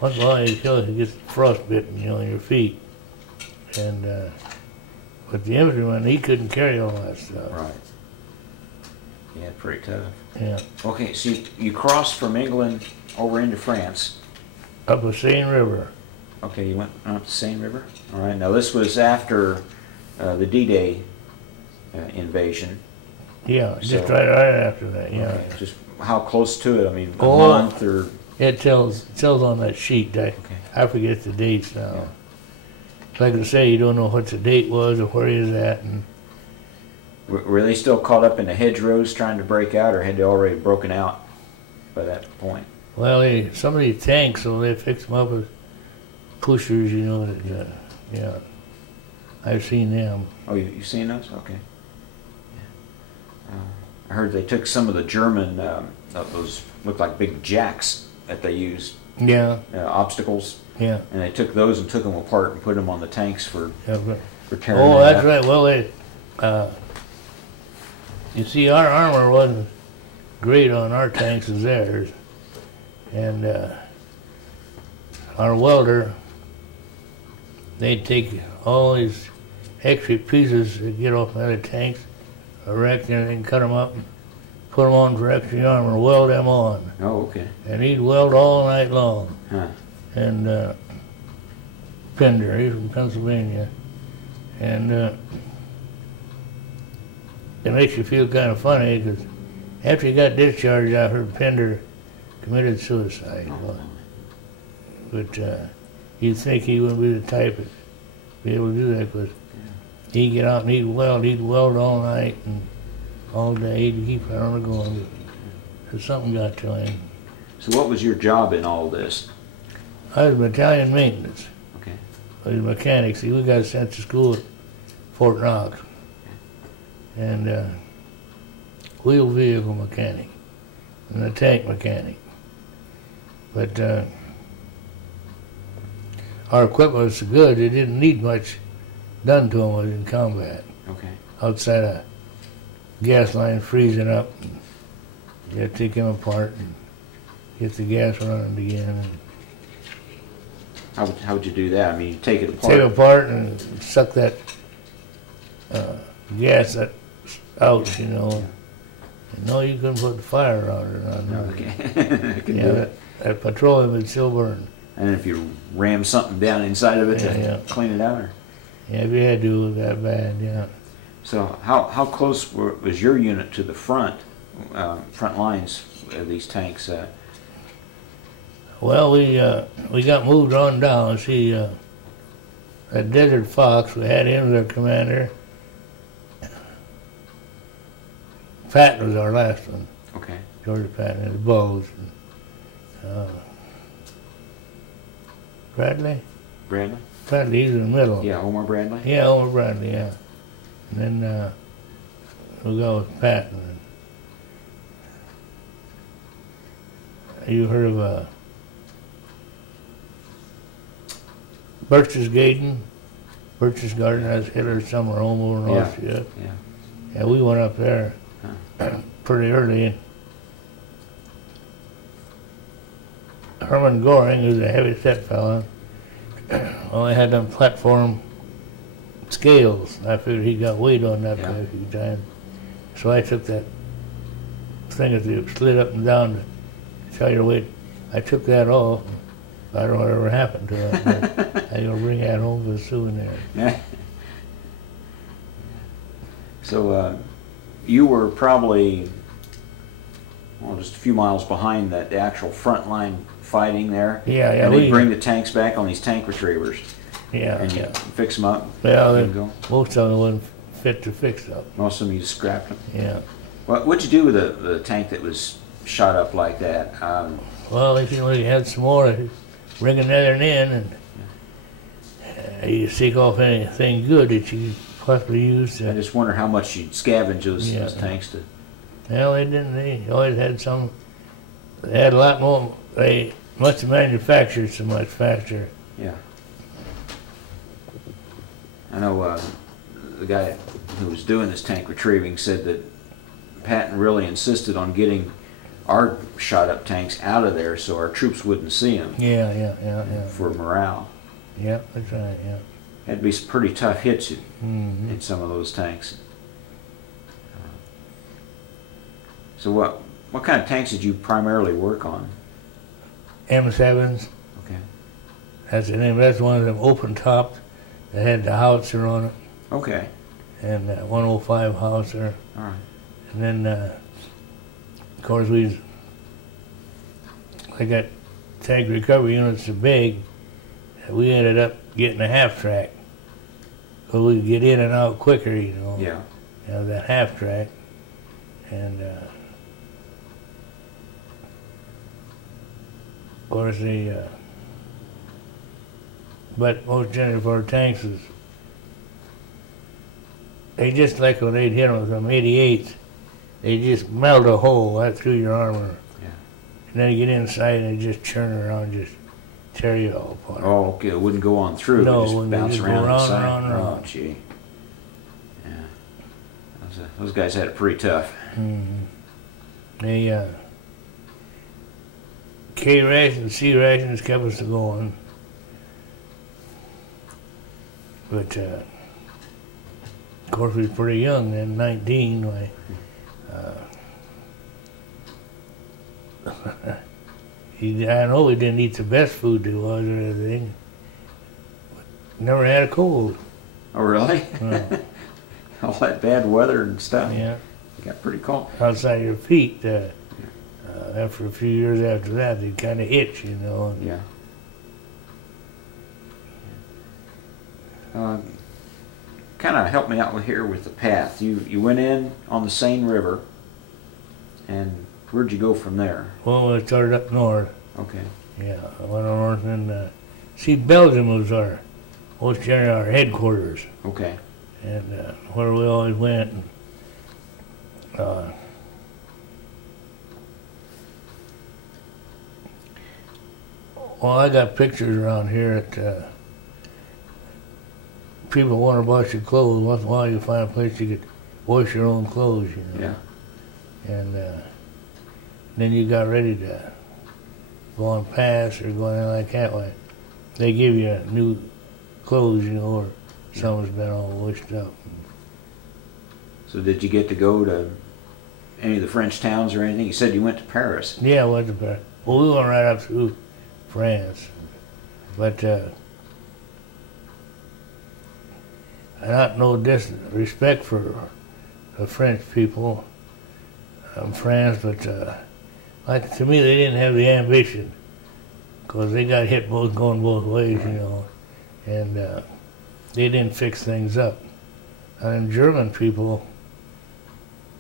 once in a while you get frostbitten, you know, in your feet. And but the infantryman, he couldn't carry all that stuff. Right. Yeah, pretty tough. Yeah. Okay, so you crossed from England over into France. Up the Seine River. Okay, you went up the Seine River? All right, now this was after the D-Day invasion. Yeah, just So- right after that, yeah. Okay, just how close to it? I mean, a Oh. month or... It tells on that sheet. I forget the dates now. Yeah. Like I say, you don't know what the date was or where he was at. And Were they still caught up in the hedgerows trying to break out, or had they already broken out by that point? well, some of these tanks, so they fix them up as pushers, you know. That, yeah, I've seen them. Oh, you've seen those? Okay. I heard they took some of the German, those looked like big jacks that they used, Yeah, obstacles, yeah. and they took those and took them apart and put them on the tanks for But, tearing oh, that that's up. right. Well, you see, our armor wasn't great on our tanks as theirs, and our welder, they'd take all these extra pieces that get off the other tanks, erect, and then cut them up, and put them on for extra armor, weld them on, Oh, okay. and he'd weld all night long. Huh. And Pender, he's from Pennsylvania, and it makes you feel kind of funny because after he got discharged, I heard Pender committed suicide. But you'd think he wouldn't be the type to be able to do that, because he'd get out and he'd weld all night and all day to keep it on the going. So something got to him. So what was your job in all this? I was battalion maintenance. Okay. I was a mechanic. See, we got sent to school at Fort Knox. And wheel vehicle mechanic and a tank mechanic. But our equipment was so good, it didn't need much done to them when in combat. Okay. Outside a gas line freezing up, and you had to take them apart and get the gas running again. And How would you do that? I mean, you take it apart. take it apart and suck that gas out, you know. And no, you couldn't put the fire on it. Okay. I can Yeah, do it. that petroleum would still burn. And if you ram something down inside of it to clean it out, or Yeah, if you had to, it was that bad, yeah. so how close was your unit to the front lines of these tanks? Well, we got moved on down. See, at Desert Fox, we had him as our commander. Patton was our last one, Okay. George Patton, and the Bulls. Bradley? Bradley? Bradley, he's in the middle. Yeah, Omar Bradley. Yeah, over Bradley, yeah. And then we go with Patton. You heard of Birch's Garden? Birch's Garden has Hitler's summer home over in Yeah. Austria. Yeah. Yeah, we went up there pretty early. Herman Goring, who's a heavy-set fella, only had them platform scales. I figured he got weight on that Yeah. a few times. So I took that thing that you slid up and down to tell your weight. I took that off. I don't know whatever happened to it. But I'm going to bring that home as a souvenir. Yeah. So you were probably just a few miles behind the actual front line fighting there. Yeah, yeah. And they bring the tanks back on these tank retrievers. Yeah, And you yeah. fix them up. Well, and go. most of them wasn't fit to fix up. Most of them you just scrapped them. Yeah. What'd you do with the tank that was shot up like that? Well, if you only had some more, bring another in, and you take off anything good that you possibly use. I just wonder how much you'd scavenge those Yeah. tanks to. Well, they didn't. They always had some. They had a lot more. They must have manufactured so much faster. Yeah. I know the guy who was doing this tank retrieving said that Patton really insisted on getting our shot up tanks out of there so our troops wouldn't see them. Yeah. For morale. Yeah, that's right, yeah. Had to be some pretty tough hits in some of those tanks. So what kind of tanks did you primarily work on? M7s. Okay. That's the name. That's one of them open topped that had the howitzer on it. Okay. And 105 howitzer. All right. And then, of course, I got tank recovery units so big that we ended up getting a half track. So we could get in and out quicker, you know. Yeah. You know, that half track. And, of course, but most generally for our tanks is, they just like when they'd hit them with them 88s, they just melt a hole right through your armor. Yeah. And then you get inside and they just churn around, just tear you all apart. Oh, okay. It wouldn't go on through. No, it just wouldn't. bounce Just go around round, inside. round, round. Oh, gee. Yeah. Those guys had it pretty tough. They, K rations, C rations kept us going. But, of course, we was pretty young then, 19. I know we didn't eat the best food there was or anything. But never had a cold. Oh, really? No. All that bad weather and stuff. Yeah. It got pretty cold. Outside your feet. After a few years after that, they kind of itch, you know. Yeah. Kind of help me out here with the path. You went in on the Seine River, and where'd you go from there? Well, we started up north. Okay. Yeah, I went north and see, Belgium was our headquarters, Okay. and where we always went. Well, I got pictures around here at people want to wash your clothes. Once in a while, you find a place you could wash your own clothes, you know. Yeah. And then you got ready to go on pass or go anything like that way. They give you new clothes, you know, or someone's been all washed up. So did you get to go to any of the French towns or anything? You said you went to Paris. Yeah, I went to Paris. Well, we went right up through France. But not no disrespect for the French people in France, but like to me, they didn't have the ambition because they got hit going both ways, you know, and they didn't fix things up. And German people,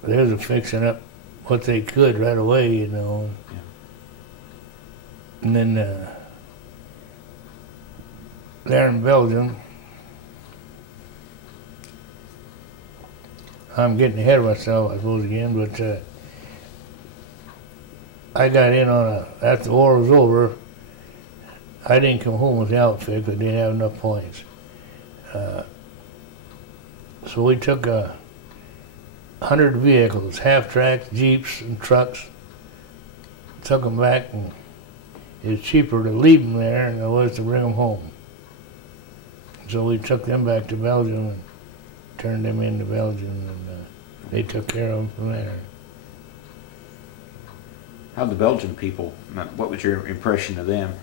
they was fixing up what they could right away, you know. Yeah. And then there in Belgium, I'm getting ahead of myself, I suppose, again, but I got in on after the war was over, I didn't come home with the outfit because I didn't have enough points. So we took 100 vehicles, half-tracks, jeeps, and trucks, took them back, and it was cheaper to leave them there than it was to bring them home. So we took them back to Belgium and turned them into Belgium, and they took care of them from there. How'd the Belgian people, what was your impression of them?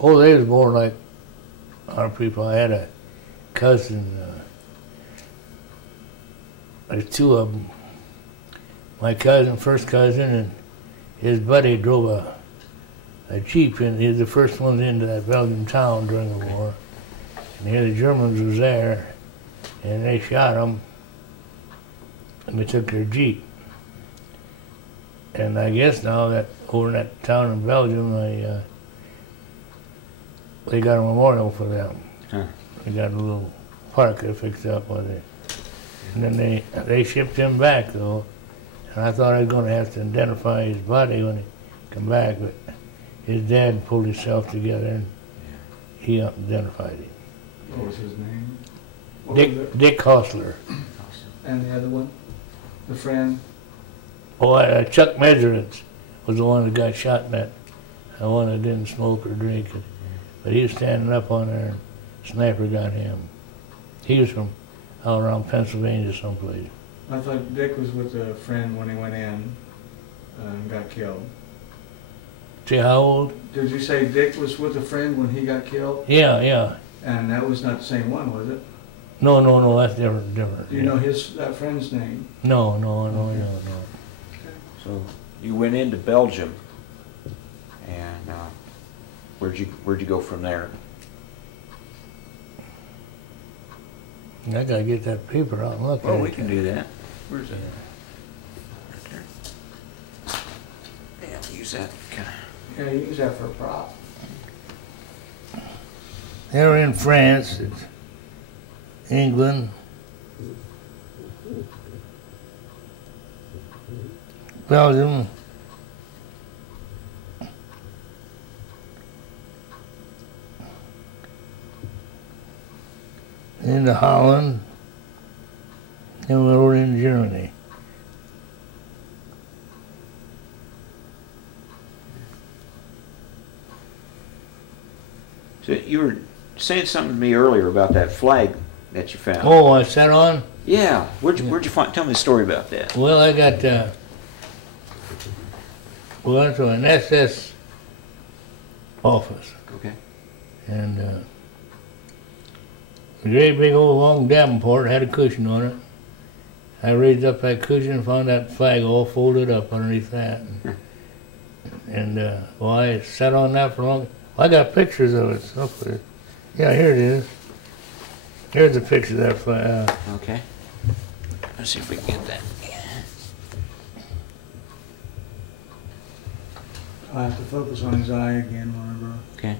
Oh, they was more like our people. I had a cousin, there's two of them. My cousin, first cousin, and his buddy drove a Jeep, and he was the first ones into that Belgian town during the war. And here the Germans was there, and they shot them, and they took their Jeep. And I guess now that over in that town in Belgium, they got a memorial for them. Huh. They got a little park they fixed up with it. And then they shipped him back, though. And I thought I was going to have to identify his body when he come back, but his dad pulled himself together and he identified him. What was his name? Dick Hostler. And the other one? The friend? Oh, Chuck Measurance. was the one that got shot in that, the one that didn't smoke or drink. But he was standing up on there, and sniper got him. He was from out around Pennsylvania someplace. I thought Dick was with a friend when he went in and got killed. See how old? Did you say Dick was with a friend when he got killed? Yeah, yeah. And that was not the same one, was it? No, that's different. Do you know that friend's name? No. So you went into Belgium, and where'd you go from there? I gotta get that paper out and look at it. Oh, we can do that. Where's that? Right there. Yeah, use that. Yeah, you use that for a prop. They were in France, England, Belgium, into Holland, and we were in Germany. So you were saying something to me earlier about that flag that you found. Oh, I sat on? Yeah. Where'd you find? Tell me the story about that. Well, I got went to an SS office, Okay. and a great big old long Davenport had a cushion on it. I raised up that cushion and found that flag all folded up underneath that. And well, I sat on that for long. I got pictures of it somewhere. Yeah, here it is. Here's a picture of that flag. Okay. Let's see if we can get that. I'll have to focus on his eye again whenever. Okay.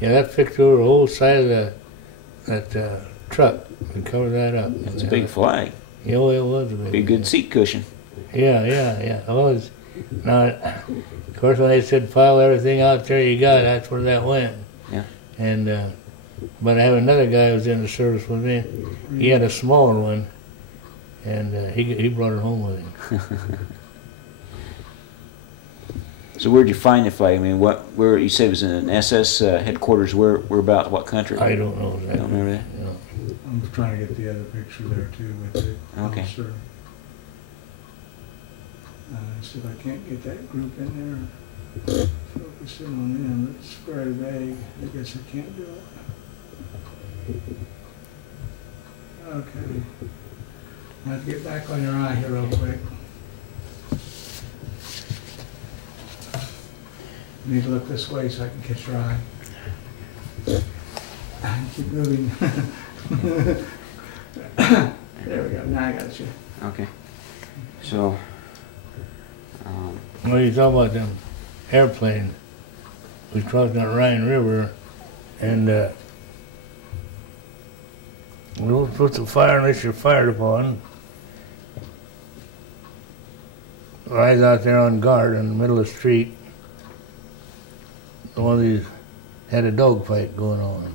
Yeah, that picture over the whole side of that truck and cover that up. It's a big flag. Yeah, well, it was a big. Be a good seat cushion. Yeah. Well, now, of course, when they said file everything out there you got, that's where that went. Yeah. And but I have another guy who was in the service with me. He had a smaller one, and he brought it home with him. So where'd you find the flag? I mean, where you said it was in an SS headquarters? Where about? What country? I don't know that. You don't remember that? No. I'm trying to get the other picture there too with it. Okay. Officer. See if I can't get that group in there. Focus in on them. It's very vague. I guess I can't do it. Okay. I have to get back on your eye here real quick. You need to look this way so I can catch your eye. Keep moving. There we go. Now I got you. Okay. So. Well, you talk about them airplanes. We crossed that Rhine River, and we don't put the fire unless you're fired upon. I was out there on guard in the middle of the street. One of these had a dogfight going on,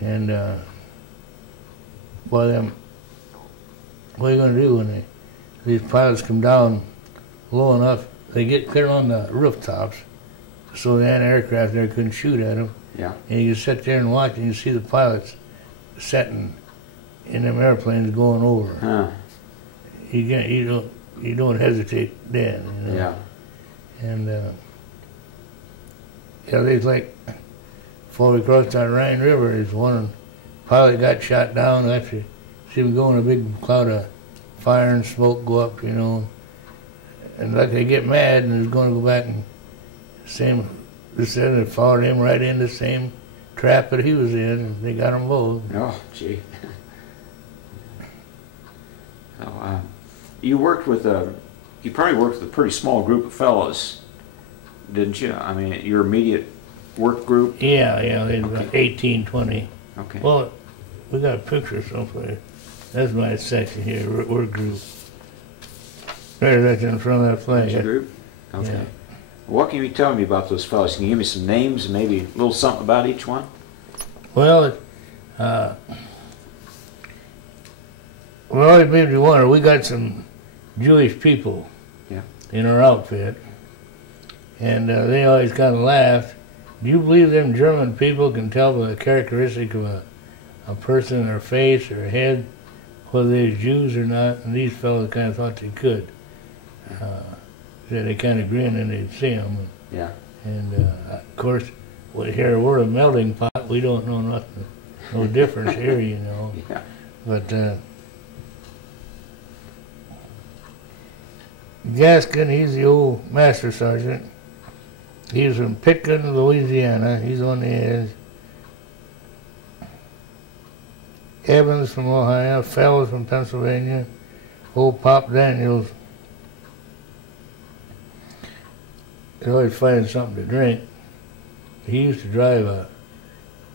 and what are you going to do when these pilots come down low enough? They get clear on the rooftops, so the anti-aircraft there couldn't shoot at them. Yeah. And you sit there and watch, and you see the pilots sitting in them airplanes going over. Huh. You don't hesitate then. You know? Yeah. And yeah, there's like before we crossed that Rhine River, there's one pilot got shot down. After see him going, a big cloud of fire and smoke go up, you know. And like they get mad and is going to go back and they followed him right in the same trap that he was in, and they got them both. Oh, gee. So, you probably worked with a pretty small group of fellows, didn't you? I mean, your immediate work group? Yeah, they was about 18, 20. Okay. Well, we got a picture somewhere. That's my section here, work group. Right in front of that flag. That's your group? Okay. Yeah. What can you tell me about those fellows? Can you give me some names and maybe a little something about each one? Well, well, if you want, we got some Jewish people. Yeah. in our outfit, and they always kind of laughed. Do you believe them German people can tell by the characteristic of a person, their face or head, whether they're Jews or not? And these fellows kind of thought they could. They kind of grinned and they'd see them. Yeah. And of course, here we're a melting pot. We don't know nothing, no difference here, you know. Yeah. But Gaskin, he's the old master sergeant. He's from Pitkin, Louisiana. He's on the edge. Evans from Ohio. Fells from Pennsylvania. Old Pop Daniels. He's always finding something to drink. He used to drive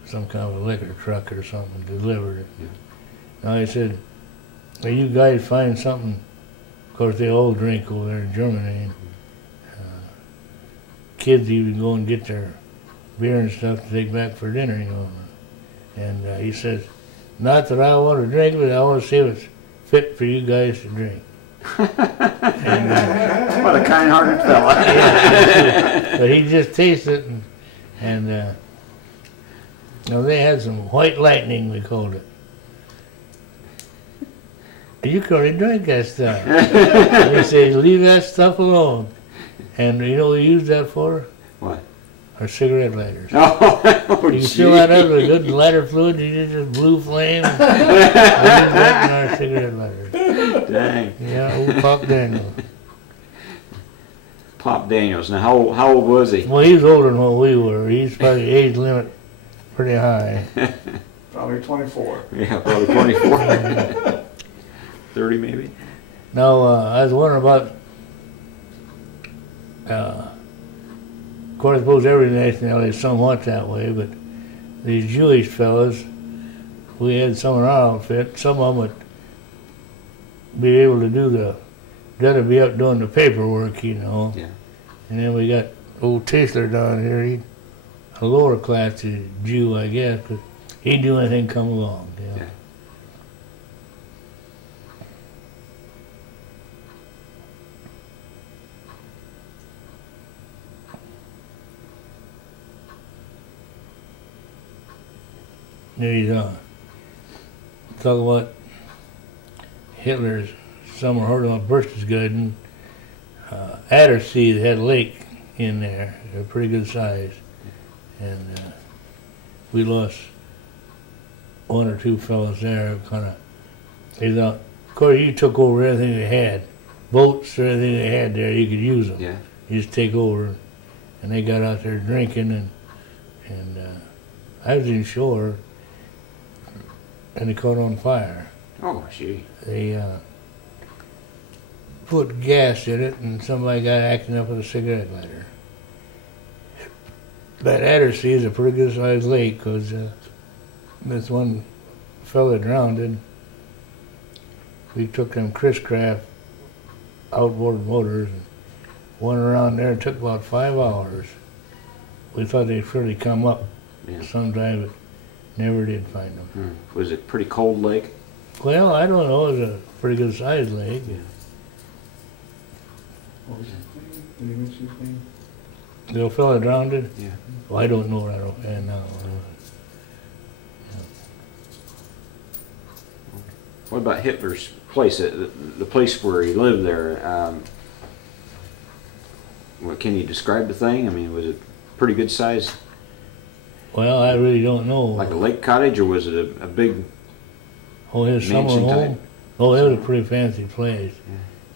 some kind of a liquor truck or something, delivered it. Yeah. Now he said, "Well, you guys find something." Of course, they all drink over there in Germany. Kids even go and get their beer and stuff to take back for dinner, you know. And he says, "Not that I want to drink, but I want to see if it's fit for you guys to drink." And, what a kind-hearted fella. Yeah, but he just tasted it, and you know, they had some white lightning, we called it. You can already drink that stuff. And he says, "Leave that stuff alone." And you know what we use that for? What? Our cigarette lighters. Oh, You can fill that up with good lighter fluid, you just blue flame. And we use that in our cigarette lighters. Dang. Yeah, old Pop Daniels. Pop Daniels. Now, how old was he? Well, he's older than what we were. He's probably age limit pretty high. Probably 24. Yeah, probably 24. 30 maybe? Now, I was wondering about, of course, I suppose every nationality is somewhat that way, but these Jewish fellas, we had some in our outfit. Some of them would be able to do that'd be up doing the paperwork, you know. Yeah. And then we got old Tisler down here. He's a lower class Jew, I guess, but he'd do anything come along. You know? Yeah. There you go. Talk about Hitler's summer heard about Berchtesgaden. Attersee had a lake in there, a pretty good size. And we lost one or two fellas there. They thought, of course, you took over everything they had. Boats or everything they had there, you could use them. Yeah. You just take over. And they got out there drinking, and I was inshore, and they caught on fire. Oh, gee. They put gas in it, and somebody got acting up with a cigarette lighter. But Attersee is a pretty good sized lake, because this one fella drowned in. We took them Chris Craft outboard motors and went around there. It took about 5 hours. We thought they'd surely come up sometime, but never did find them. Was it a pretty cold lake? Well, I don't know. It was a pretty good sized lake. Yeah. What was his name? Did he mention his name? The old fella drowned in? Yeah. Well, I don't know that offhand now. What about Hitler's place, the place where he lived there? Can you describe the thing? I mean, was it pretty good size? Well, I really don't know. Like a lake cottage, or was it a big Oh, his summer mansion home? type? Oh, it was a pretty fancy place.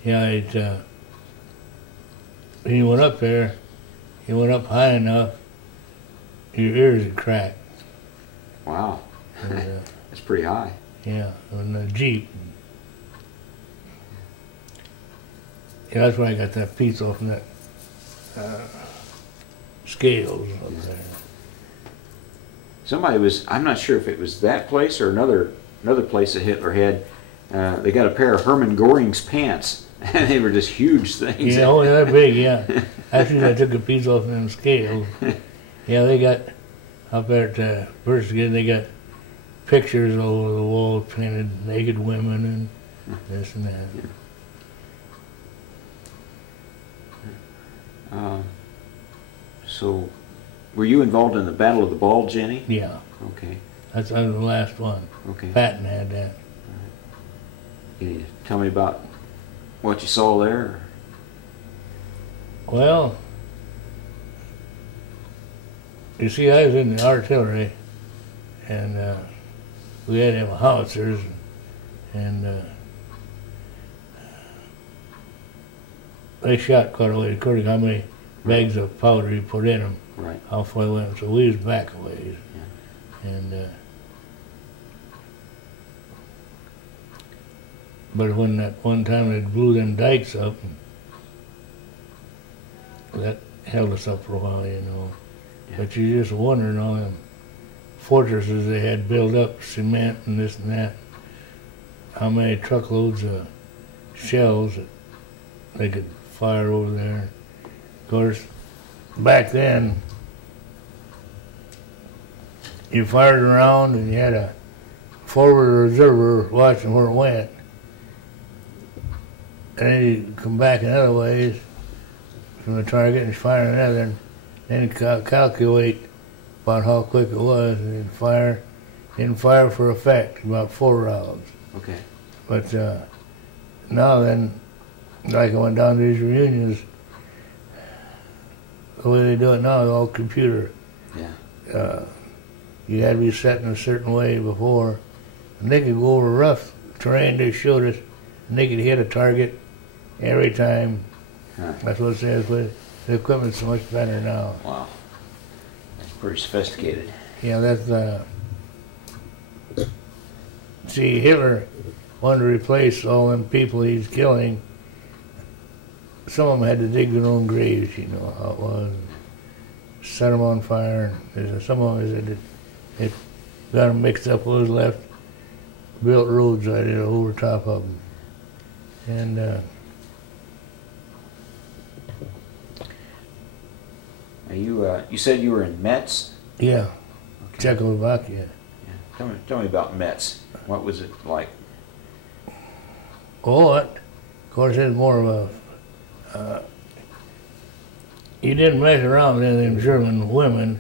Yeah, he went up there, he went up high enough, your ears would crack. Wow. And, That's pretty high. yeah, on the Jeep. Yeah, that's where I got that piece off from that scales up there. Somebody I'm not sure if it was that place or another place that Hitler had. They got a pair of Hermann Göring's pants. And they were just huge things. Yeah, oh, they're big, yeah. Actually, I took a piece off of them scales. Yeah, they got, up there at first again, they got pictures all over the wall, painted naked women and this and that. So, were you involved in the Battle of the Bulge, Jenny? Yeah, Okay. that's the last one. Okay. Patton had that. Can you tell me about what you saw there? Well, you see, I was in the artillery, and we had them howitzers, and they shot quite a way according to how many bags of powder you put in them, Right. how far they went. So we was back a ways, Yeah. and but when that one time they blew them dikes up, that held us up for a while, you know. Yeah. But you just wondering all them fortresses they had built up, cement and this and that, how many truckloads of shells that they could fire over there. Of course, back then, you fired around and you had a forward observer watching where it went. And then you come back in other ways from the target and fire another, and then calculate about how quick it was, and then fire. Didn't fire for effect, about 4 rounds. Okay. But now then, like I went down to these reunions, the way they do it now is all computer. Yeah. You had to be set in a certain way before. And they could go over rough terrain they showed us, and they could hit a target every time. Huh. That's what it says, but the equipment's so much better now. Wow. That's pretty sophisticated. Yeah, that's, see, Hitler wanted to replace all them people he's killing. Some of them had to dig their own graves, you know how it was. Set them on fire. Some of them, it got them mixed up with what's left. Built roads right there over top of them. And You said you were in Metz? yeah, Okay. Czechoslovakia. Yeah. Tell me about Metz. What was it like? Oh, of course, it's more of a. You didn't mess around with any of them German women,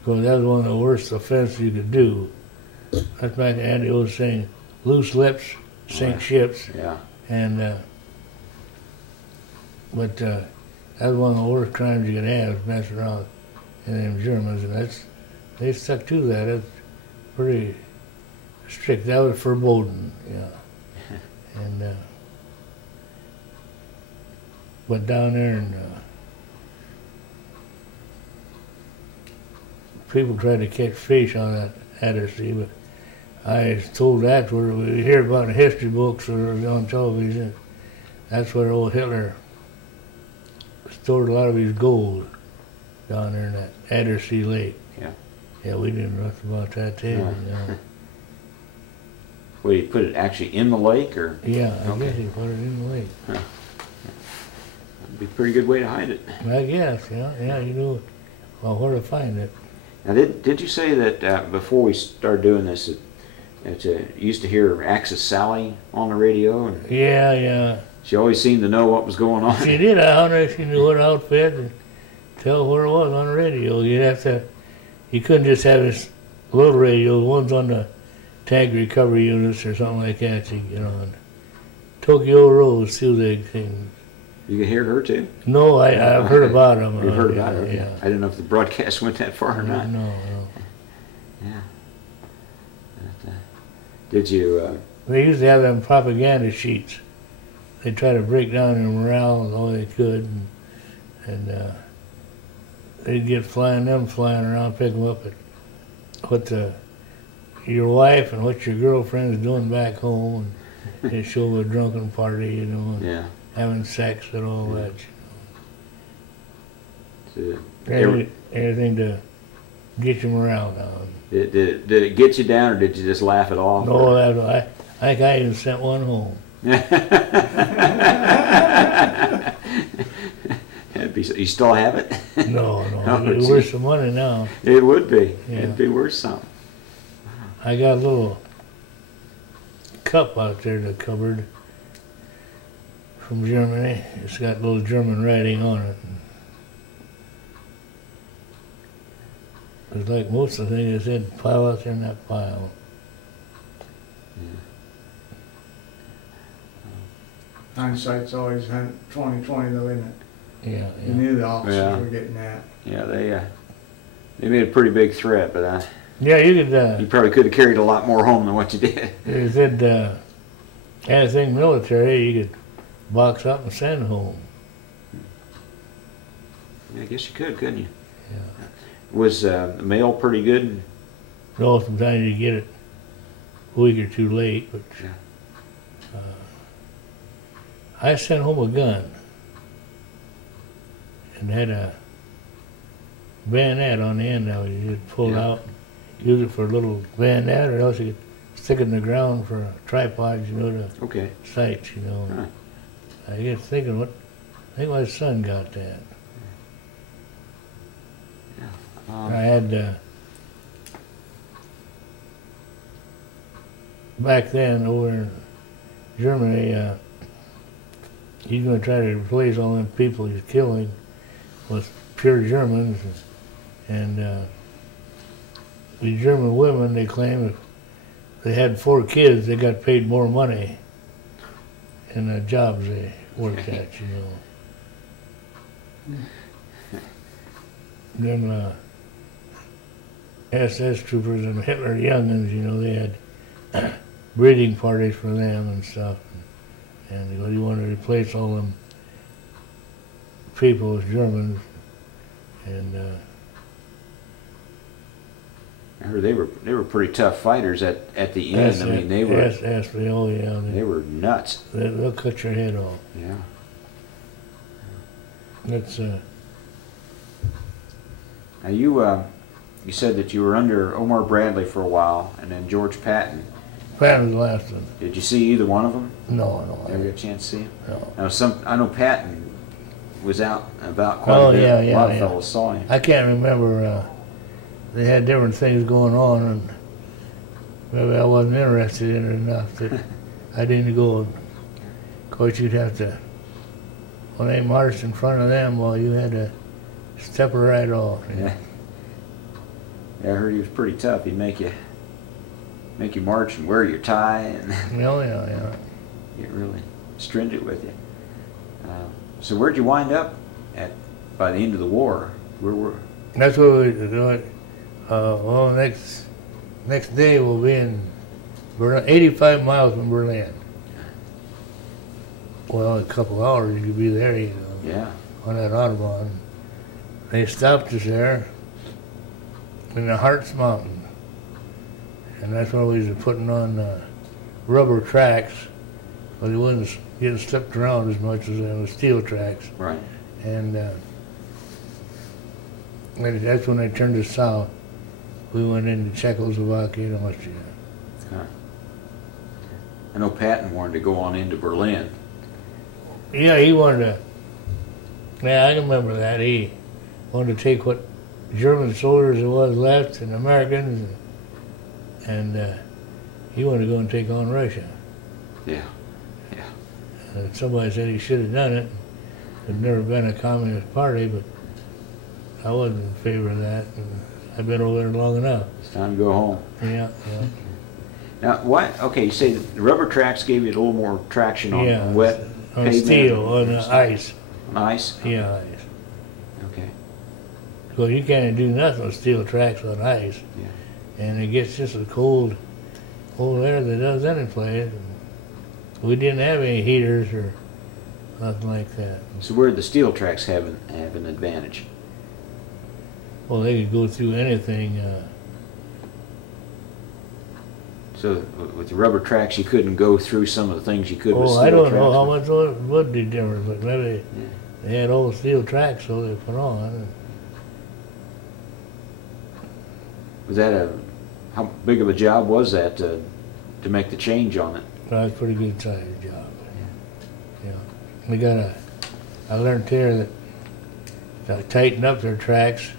because that was one of the worst offenses you could do. That's back in the old saying, loose lips sink ships. Yeah. And but that was one of the worst crimes you could have, is messing around with them Germans, and they stuck to that. It's pretty strict. That was verboten, yeah. And but down there, and people tried to catch fish on that Attersee, but I was told that's where we hear about in history books or on television. That's where old Hitler stored a lot of his gold down there in that Attersee Lake. Yeah. Yeah, we didn't know nothing about that too. No. You know. Well, you put it actually in the lake, or? Yeah, I Okay. guess he put it in the lake. That'd be a pretty good way to hide it. I guess, yeah, you knew well where to find it. Now, did you say that before we started doing this, that you used to hear Axis Sally on the radio, and Yeah. she always seemed to know what was going on? She did. I wonder if she knew what outfit and tell where it was on the radio. You'd have to. You couldn't just have this little radio. One's on the tank recovery units or something like that. You know, and Tokyo Rose, Suzik thing. You could hear her too? No, I've heard about them. You've heard about her? Yeah. I didn't know if the broadcast went that far or not. No. Yeah. But, did you? They used to have them propaganda sheets. They try to break down their morale all they could, and they'd get flying around, pick them up at what your wife and what your girlfriend's doing back home, and they show a drunken party, you know, and Yeah. having sex and all that. So, Everything to get your morale down. did it get you down, or did you just laugh it off? No, I think I even sent one home. You still have it? No, Oh, it's gee. worth some money now. It would be. Yeah. It'd be worth something. I got a little cup out there in the cupboard from Germany. It's got little German writing on it. It's like most of the things they said, pile out there in that pile. Hindsight's always 20/20 though, isn't it? Yeah, You knew the officers Yeah. were getting that. Yeah, they made a pretty big threat, but Yeah, you could, you probably could have carried a lot more home than what you did. they said, anything military, you could box up and send home. I guess you could, couldn't you? Yeah. Was the mail pretty good? Well, sometimes you get it a week or two late, but Yeah. I sent home a gun and had a bayonet on the end of it. You just pull it Yeah. out, use it for a little bayonet, or else you could stick it in the ground for a tripod, you know, to Okay. sights, you know. Huh. I get thinking, I think my son got that. I had, back then over in Germany, he's going to try to replace all them people he's killing with pure Germans. And the German women, they claim if they had 4 kids, they got paid more money in the jobs they worked at, you know. Then SS troopers and Hitler youngins, you know, they had breeding parties for them and stuff. And he wanted to replace all them people as Germans. And I heard they were pretty tough fighters at the end. I mean, they were oh yeah, they were nuts. they'll cut your head off. Yeah. That's Now you said that you were under Omar Bradley for a while, and then George Patton. Patton's the last one. Did you see either one of them? No, Never got a chance to see him. no. Now I know Patton was out and about quite a bit. Yeah, a lot of yeah. fellows saw him. I can't remember. They had different things going on, and maybe I wasn't interested in it enough that I didn't go. Of course, you'd have to, when they marched in front of them, well, you had to step right off. Yeah. Yeah, I heard he was pretty tough. He'd make you march and wear your tie and Yeah. get really stringent with you. So where'd you wind up at by the end of the war? Where were? That's what we do. Well, next day we'll be in Berlin, 85 miles from Berlin. Well, in a couple hours you could be there, you know, Yeah. on that Autobahn. They stopped us there in the Harz Mountain, and that's where we was putting on rubber tracks, but it wasn't getting slipped around as much as it was steel tracks. Right. And that's when they turned us south. We went into Czechoslovakia and Austria. Huh. I know Patton wanted to go on into Berlin. Yeah, he wanted to. Yeah, I remember that. He wanted to take what German soldiers there was left and Americans, and he wanted to go and take on Russia. Yeah. Somebody said he should have done it. There'd never been a communist party, but I wasn't in favor of that. And I've been over there long enough. It's time to go home. Yeah. Now, what? Okay, you say the rubber tracks gave you a little more traction on wet On pavement? steel, on ice. On ice? Yeah, ice. Okay. Because you can't do nothing with steel tracks on ice. Yeah. And it gets just as cold air that does any place. We didn't have any heaters or nothing like that. So where did the steel tracks have an advantage? Well, they could go through anything. So with the rubber tracks, you couldn't go through some of the things you could with steel I don't tracks? know how much would be different, but maybe they had old steel tracks, so they put on. Was that how big of a job was that to make the change on it? That was a pretty good sized job. Yeah. I learned there that to tighten up their tracks,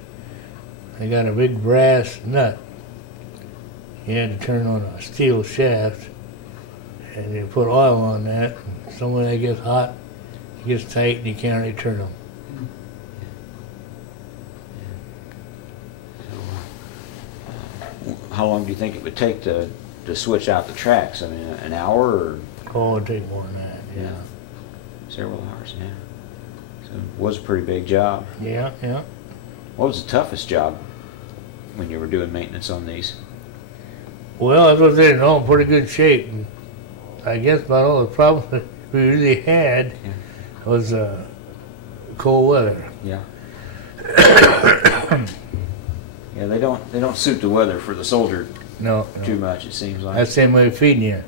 they got a big brass nut. You had to turn on a steel shaft, and you put oil on that. And so when they get hot, it gets tight, and you can't really turn them. how long do you think it would take to switch out the tracks? I mean, an hour or? Oh, it'd take more than that, yeah. Several hours, yeah. So it was a pretty big job. Yeah, yeah. What was the toughest job when you were doing maintenance on these? Well, I was in all in pretty good shape. And I guess about all the problems that we really had was cold weather. Yeah. Yeah, they don't suit the weather for the soldier too much, it seems like. That's the same way of feeding you.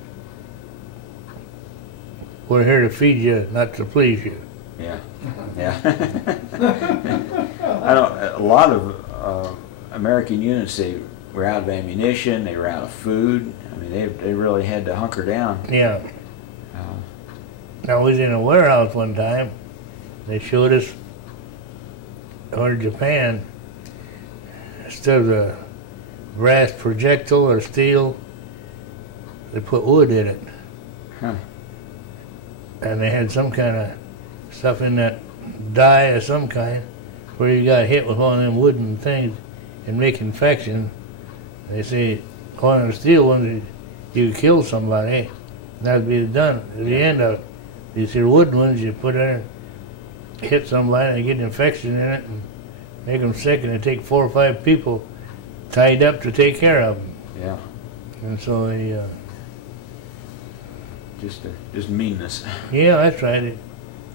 We're here to feed you, not to please you. Yeah, yeah. A lot of American units, they were out of ammunition, they were out of food. I mean, they really had to hunker down. Yeah. I was in a warehouse one time. They showed us over Japan, instead of a brass projectile or steel, they put wood in it. Huh. And they had some kind of stuff in that dye of some kind where you got hit with one of them wooden things and make infection. They say one of the steel ones, you could kill somebody. That'd be done. At the end of it, these here wooden ones, you put in and hit somebody and get an infection in it and make them sick, and it take 4 or 5 people tied up to take care of them. Yeah. And so they... Just meanness. Yeah, that's right.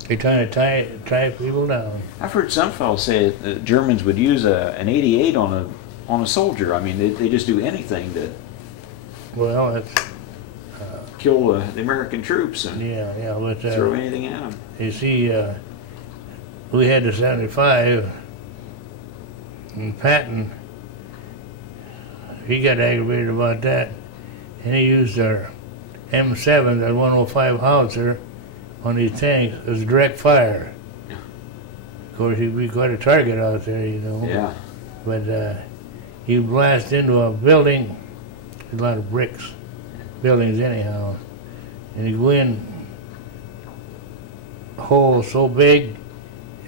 They try to tie people down. I've heard some fellows say that the Germans would use an 88 on a soldier. I mean, they just do anything to that's kill the American troops and but throw anything at them. You see, we had the 75, and Patton, he got aggravated about that, and he used our M7, that 105 howitzer, on these tanks as direct fire. Yeah. Of course, he'd be quite a target out there, you know. Yeah. But he'd blast into a building, a lot of bricks, buildings anyhow, and he'd go in a hole so big,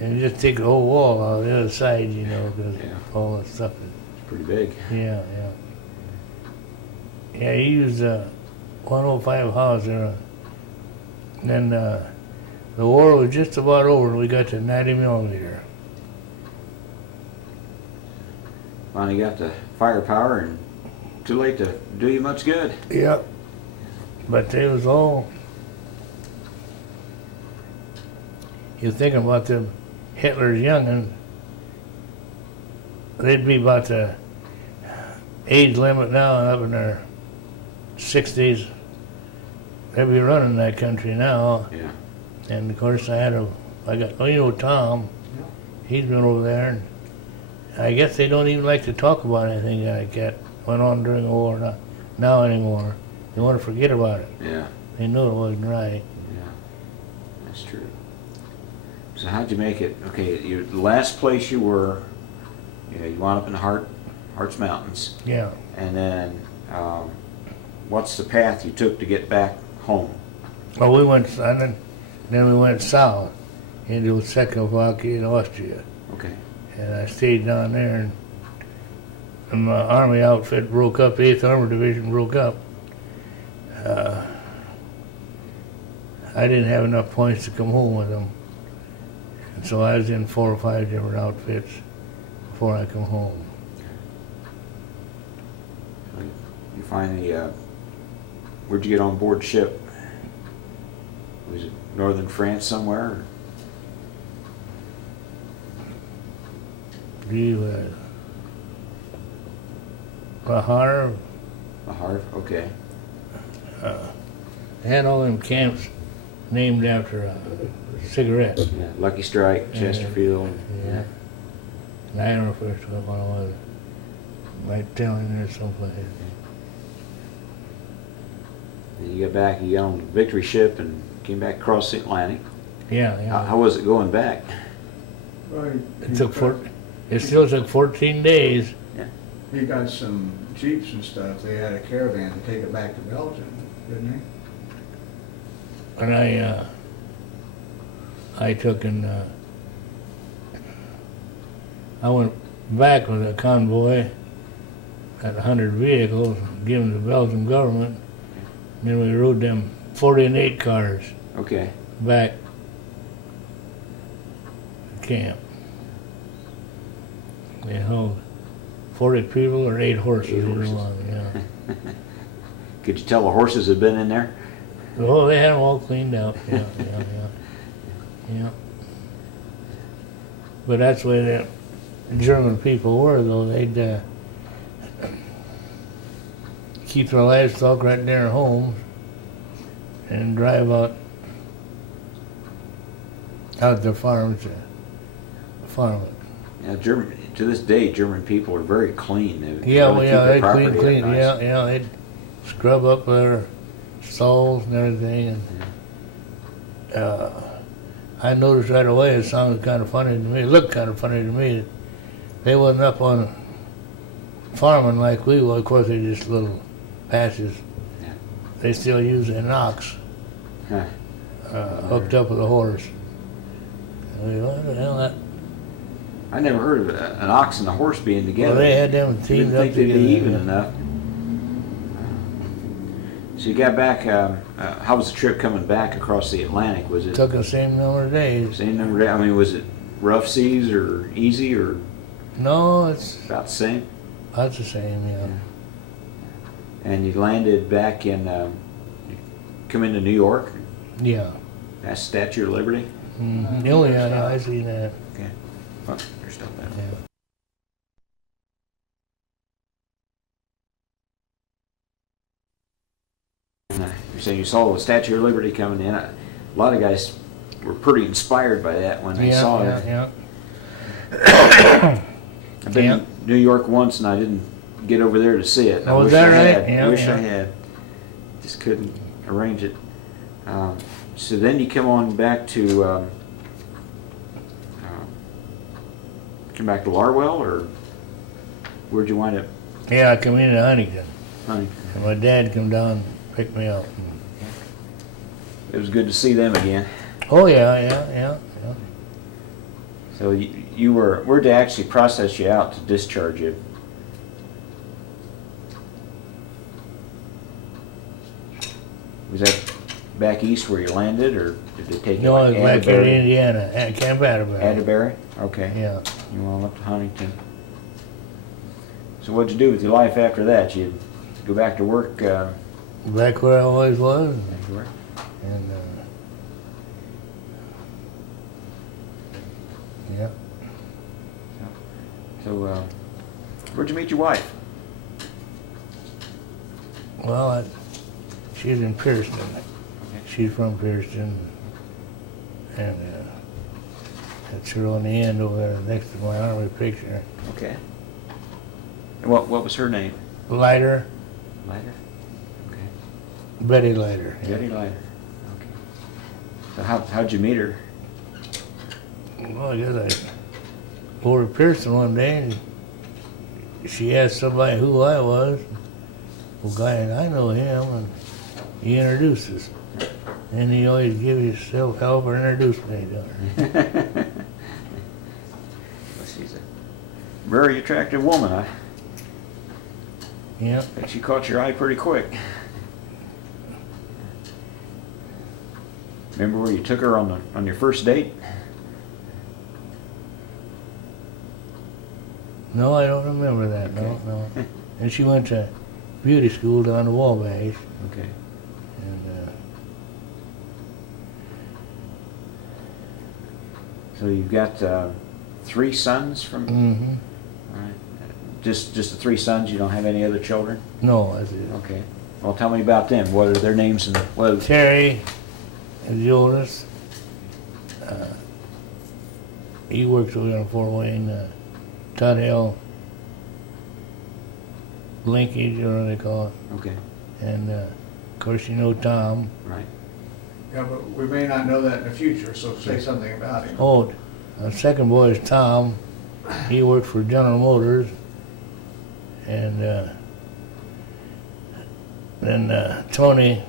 and just take the whole wall out of the other side, you know, because all that stuff is pretty big. Yeah, yeah. Yeah, he used 105 howitzer. Then the war was just about over, and we got to 90 millimeter. Finally got the firepower, and too late to do you much good. Yep. But it was all... You're thinking about them Hitler's young'un, they'd be about the age limit now, up in their 60s. They'd be running that country now. Yeah. And of course I got, Tom, he's been over there, and I guess they don't even like to talk about anything like that went on during the war, not now anymore. They want to forget about it. Yeah. They knew it wasn't right. Yeah, that's true. So how'd you make it? Okay, the last place you were, you wound up in Hart's Mountains. Yeah. And then, what's the path you took to get back home? Well, we went, and then we went south into Czechoslovakia and Austria. Okay. And I stayed down there, and my army outfit broke up, the 8th Armored Division broke up. I didn't have enough points to come home with them. And so I was in 4 or 5 different outfits before I come home. You finally, where'd you get on board ship? Was it northern France somewhere? Or? Le Havre. Le Havre, okay. They had all them camps named after a cigarette. Yeah, Lucky Strike, Chesterfield. Yeah. And I don't know first what one was. Might tell him there someplace. And you got back, you got on the Victory ship and came back across the Atlantic. Yeah, yeah. How was it going back? Right. It still took 14 days. Yeah. He got some Jeeps and stuff. They had a caravan to take it back to Belgium, didn't he? And I took and I went back with a convoy Got 100 vehicles given to the Belgian government. And then we rode them 48 cars Okay. back to camp. They held 40 people or 8 horses, either one, yeah. Could you tell the horses had been in there? Oh, they had them all cleaned out, yeah. But that's the way the German people were, though. They'd keep their livestock right in their homes and drive out their farms to farm it. Yeah, to this day, German people are very clean. They Yeah, really well, keep yeah, their they property clean, nice. yeah, they'd scrub up their stalls and everything. And I noticed right away it sounded kind of funny to me. It looked kind of funny to me. They wasn't up on farming like we were. Of course, they just little patches. Yeah. They still use an ox Huh. hooked up with a horse. And we, what the hell that? I never heard of an ox and a horse being together. Well, they had them I teamed didn't up think they'd together. be even enough. So you got back. How was the trip coming back across the Atlantic? Was it Took the same number of days. same number of days? I mean, was it rough seas or easy or No, it's about the same? about the same, yeah. And you landed back in, you come into New York, Yeah. past Statue of Liberty. Mm-hmm. Oh, yeah, I see that. Okay. Oh, you're still there. Yeah. You're saying you saw the Statue of Liberty coming in. A lot of guys were pretty inspired by that when they saw it. Yeah. I've been in New York once and I didn't get over there to see it. I Oh, is wish that I right? had. Yeah, I wish yeah. I had. Just couldn't arrange it. So then you come on back to come back to Larwell, or where'd you wind up? Yeah, I come into Huntington. Honey, And my dad come down and picked me up. it was good to see them again. Oh, yeah. So you were to actually process you out to discharge you. Was that back east where you landed, or did they take you No, I like was back here in Atterbury? Indiana, at Camp Atterbury. Atterbury? Okay. Yeah. You went up to Huntington. So what'd you do with your life after that? You go back to work? Back where I always was. Back to work? And, yeah. So where'd you meet your wife? Well, she's in Pearston. She's from Pearston. And that's her on the end over there next to my army picture. Okay. And what was her name? Leiter, Leiter? Okay. Betty Leiter. yeah. Betty Leiter. Okay. So how'd you meet her? Well, I guess I over to Pearson one day and she asked somebody who I was. Well, guy, and I know him, and he introduced us. And he always give his self-help or introduce me to her. Well, she's a very attractive woman. Yep. I bet she caught your eye pretty quick. Remember where you took her on your first date? No, I don't remember that. Okay. No. And she went to beauty school down the Wabash. Okay. And So you've got 3 sons from. mm-hmm. All right. Just the 3 sons. You don't have any other children? No, that's it. Okay. Well, tell me about them. What are their names and what? Terry is the oldest. He works over in Fort Wayne. Tuthill, linkage, or what they call it. Okay. And of course, you know Tom. Right. Yeah, but we may not know that in the future, so say something about him. Oh, the second boy is Tom. He works for General Motors. And then Tony,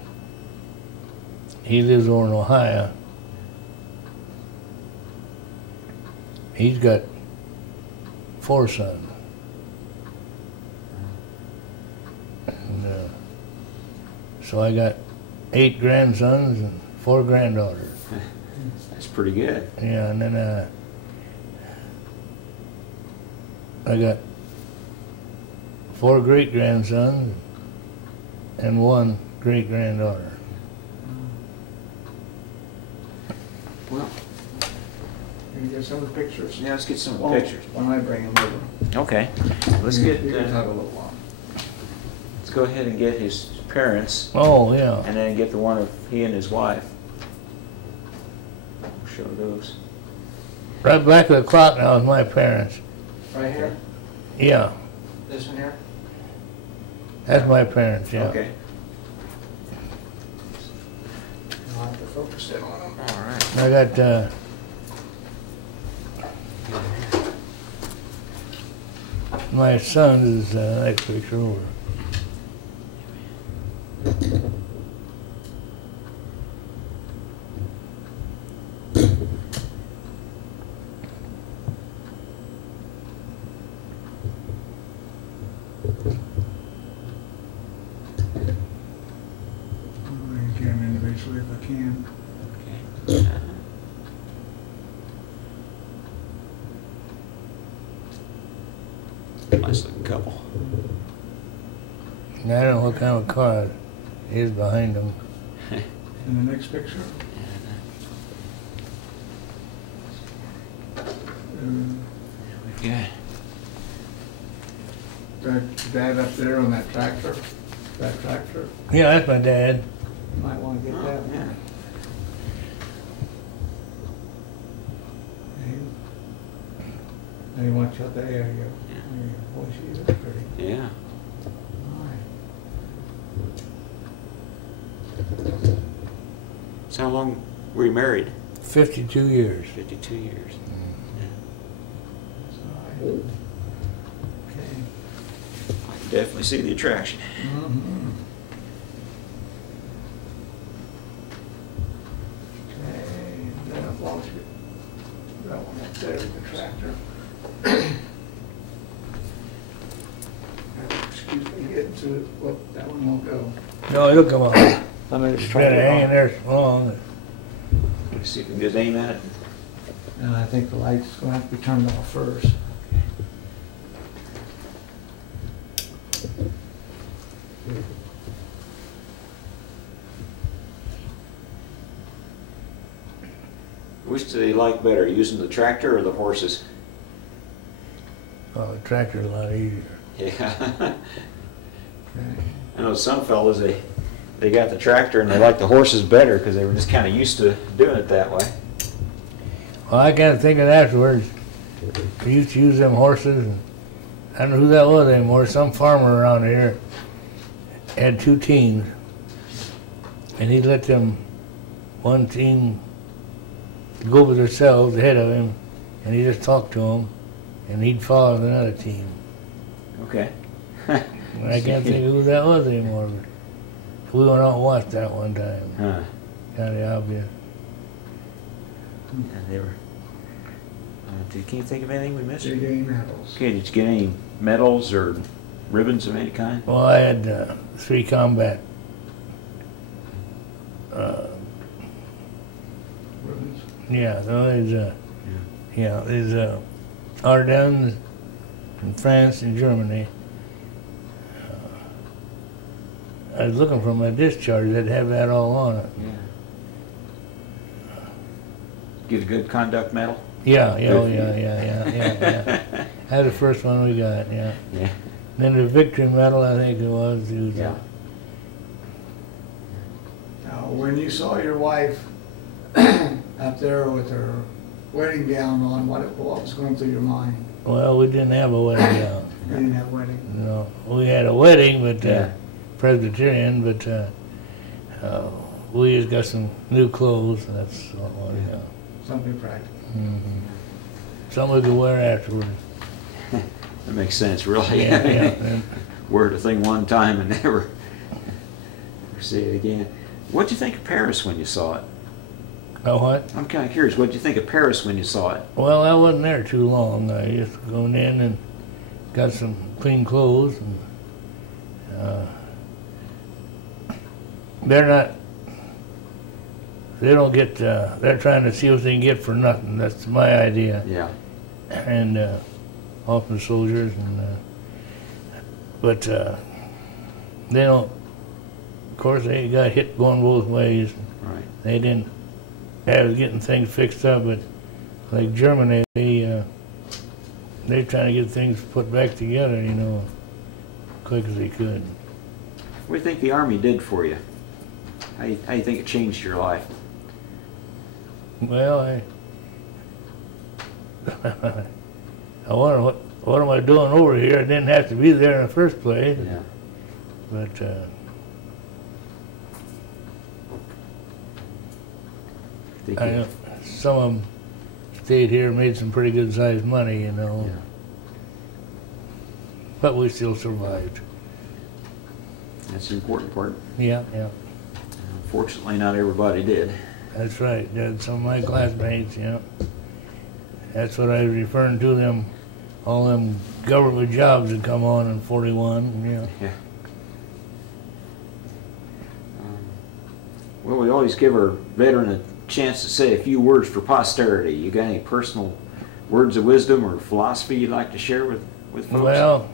he lives over in Ohio. He's got 4 sons. so I got 8 grandsons and 4 granddaughters. That's pretty good. Yeah, and then I got 4 great grandsons and 1 great granddaughter. Well, Can you get some of the pictures? yeah, let's get some of the Well, pictures. When I bring them over. Okay, let's get. You can have a little while. Let's go ahead and get his parents, Oh, yeah. and then get the one of he and his wife. Show those. Right back of the clock now is my parents. Right here? Yeah, This one here? that's my parents, yeah. Okay. I'll have to focus in on them. All right. I got, my son is next picture over. I can individually if I can. Okay. Nice looking couple. And I don't know what kind of car is behind them. In the next picture? Yeah. That dad up there on that tractor? That tractor? Yeah, that's my dad. You might want to get that Yeah. one. Hey, watch out there, there you go. There you go. Boy, she is pretty. Yeah. All So how long were you married? 52 years. 52 years. right. Okay. I can definitely see the attraction. Mm-hmm. Okay, then I've lost it. That one up there with the tractor. Excuse me, getting to it. Well, that one won't go. No, it'll come on. I'm gonna just It's try been to hanging there so long. Let's see if we can get aim at it. And I think the light's gonna have to be turned off first. Which do they like better, using the tractor or the horses? Oh, the tractor's a lot easier. Yeah. Okay. I know some fellas, they got the tractor and they like the horses better because they were just kind of used to doing it that way. Well, I got to thinking afterwards. We used to use them horses, and I don't know who that was anymore. Some farmer around here had 2 teams, and he'd let them, one team, go with themselves ahead of him, and he just talked to them, and he'd follow another team. Okay. And I can't think of who that was anymore. But we went out and watched that one time. Huh. Kind of obvious. And they were. Can you think of anything we missed? Big game medals. Okay, did you get any medals or ribbons of any kind? Well, I had 3 combat Ribbons. yeah, so there's Ardennes in France and Germany. I was looking for my discharge. They'd have that all on it. Yeah. Get a good conduct medal? Yeah, yeah, oh, Good. yeah. That's the first one we got, yeah. Yeah. Then the victory medal, I think it was. Yeah. Now, when you saw your wife up there with her wedding gown on, what was going through your mind? Well, we didn't have a wedding gown. You didn't have a wedding. No, we had a wedding, but Yeah. Presbyterian, but we just got some new clothes. That's all I got. Something practical. Mm-hmm. Something we could wear afterwards. That makes sense, really. Yeah. Wear the thing one time and never see it again. What'd you think of Paris when you saw it? Oh, what? I'm kind of curious. What'd you think of Paris when you saw it? Well, I wasn't there too long. I just going in and got some clean clothes and they're not. They don't get. They're trying to see what they can get for nothing. That's my idea. Yeah. And often soldiers, and but they don't. Of course, they got hit going both ways. Right. They didn't have getting things fixed up, but like Germany, they're trying to get things put back together, you know, quick as they could. What do you think the Army did for you? How you think it changed your life? Well, I wonder what am I doing over here? I didn't have to be there in the first place. Yeah. But I know some of them stayed here and made some pretty good sized money, you know. Yeah. But we still survived. That's the important part. Yeah, yeah. Unfortunately, not everybody did. That's right. Some of my classmates, yeah. That's what I was referring to, them, all them government jobs that come on in 41, yeah. Yeah. Well, we always give our veteran a chance to say a few words for posterity. You got any personal words of wisdom or philosophy you'd like to share with folks? Well,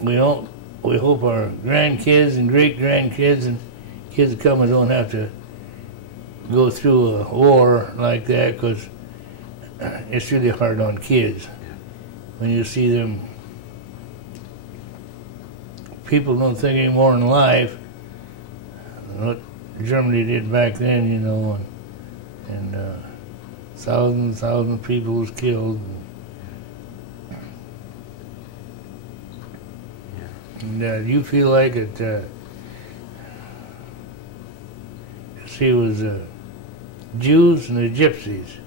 we hope our grandkids and great-grandkids and kids coming don't have to go through a war like that, because it's really hard on kids. Yeah. When you see them, people don't think any more in life what Germany did back then, you know, and thousands of people was killed. And you feel like it, see, it was Jews and the Gypsies.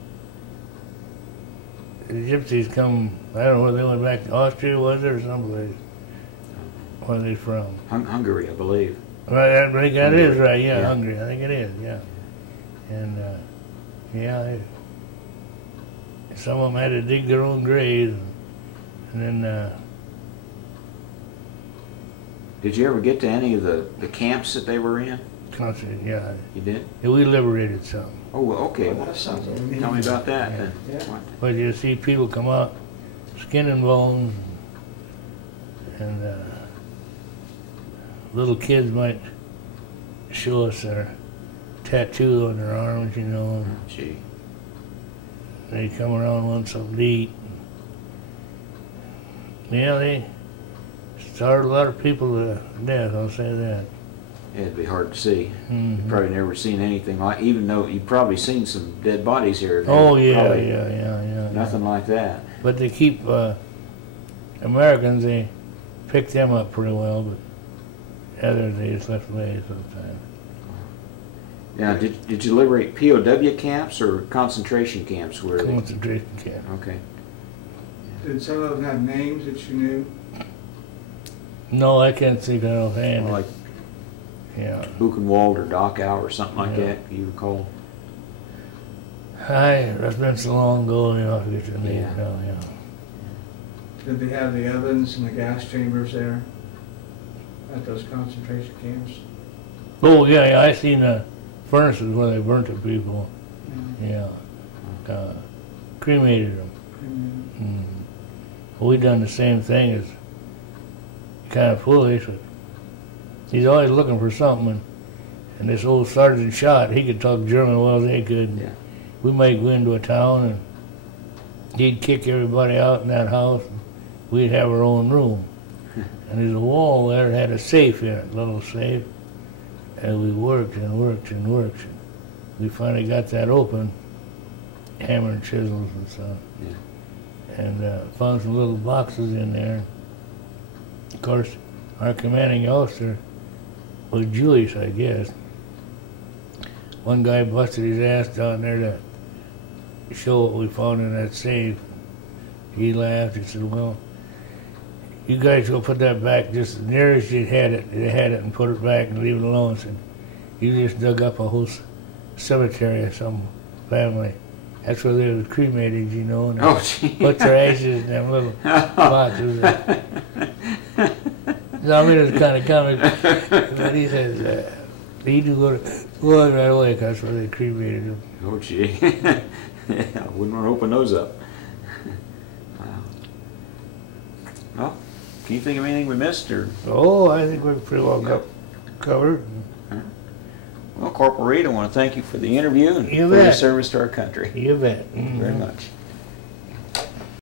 The Gypsies come, I don't know where they went back to Austria, was it, or someplace? Where are they from? Hungary, I believe. Right, I think that is right, yeah, Yeah. Hungary, I think it is, yeah. And, yeah, some of them had to dig their own graves, and then, Did you ever get to any of the camps that they were in? concentrated, yeah. You did? Yeah, we liberated some. Oh, well, okay. Well, tell me about that then. Yeah. What? But you see people come out, skin and bones, and little kids might show us their tattoo on their arms, you know. Gee. They come around wanting something to eat. Yeah, they starved a lot of people to death, I'll say that. Yeah, it'd be hard to see. Mhm. You've probably never seen anything like, even though you've probably seen some dead bodies here. Oh, yeah, Probably yeah. Nothing like that. But they keep, Americans, they pick them up pretty well, but others they just left away sometimes. Now, did you liberate POW camps or concentration camps? Where they? Concentration camp. Okay. Did some of them have names that you knew? No, I can't think of offhand. Well, like Yeah. Buchenwald or Dachau or something like Yeah. that, you recall? That's been so long ago, you know, I forget your name Yeah. now, yeah. Did they have the ovens and the gas chambers there at those concentration camps? Oh, yeah, I seen the furnaces where they burnt the people, yeah. Cremated them. We done the same thing. It's kind of foolish, but he's always looking for something, and this old Sergeant Schott, he could talk German well as they could. Yeah. We might go into a town, and he'd kick everybody out in that house, and we'd have our own room. And there's a wall there that had a safe in it, a little safe, and we worked and worked and worked. We finally got that open, hammer and chisels and stuff. Yeah. And found some little boxes in there. Of course, our commanding officer was Jewish, I guess. One guy busted his ass down there to show what we found in that safe. He laughed. He said, "Well, you guys go put that back just as near as you had it, and put it back and leave it alone." I said, "You just dug up a whole cemetery of some family. That's where they was cremated, you know, and gee. put their ashes in them little boxes." So, I mean, it's kind of comic. But he says, He do go right away, 'cause that's where they cremated him. Oh, gee. Yeah, I wouldn't want to open those up. Wow. Well, can you think of anything we missed? Or? Oh, I think we're pretty well covered. Well, Corporal Reid, I want to thank you for the interview and You for your bet. service to our country. You bet. Thank you very much.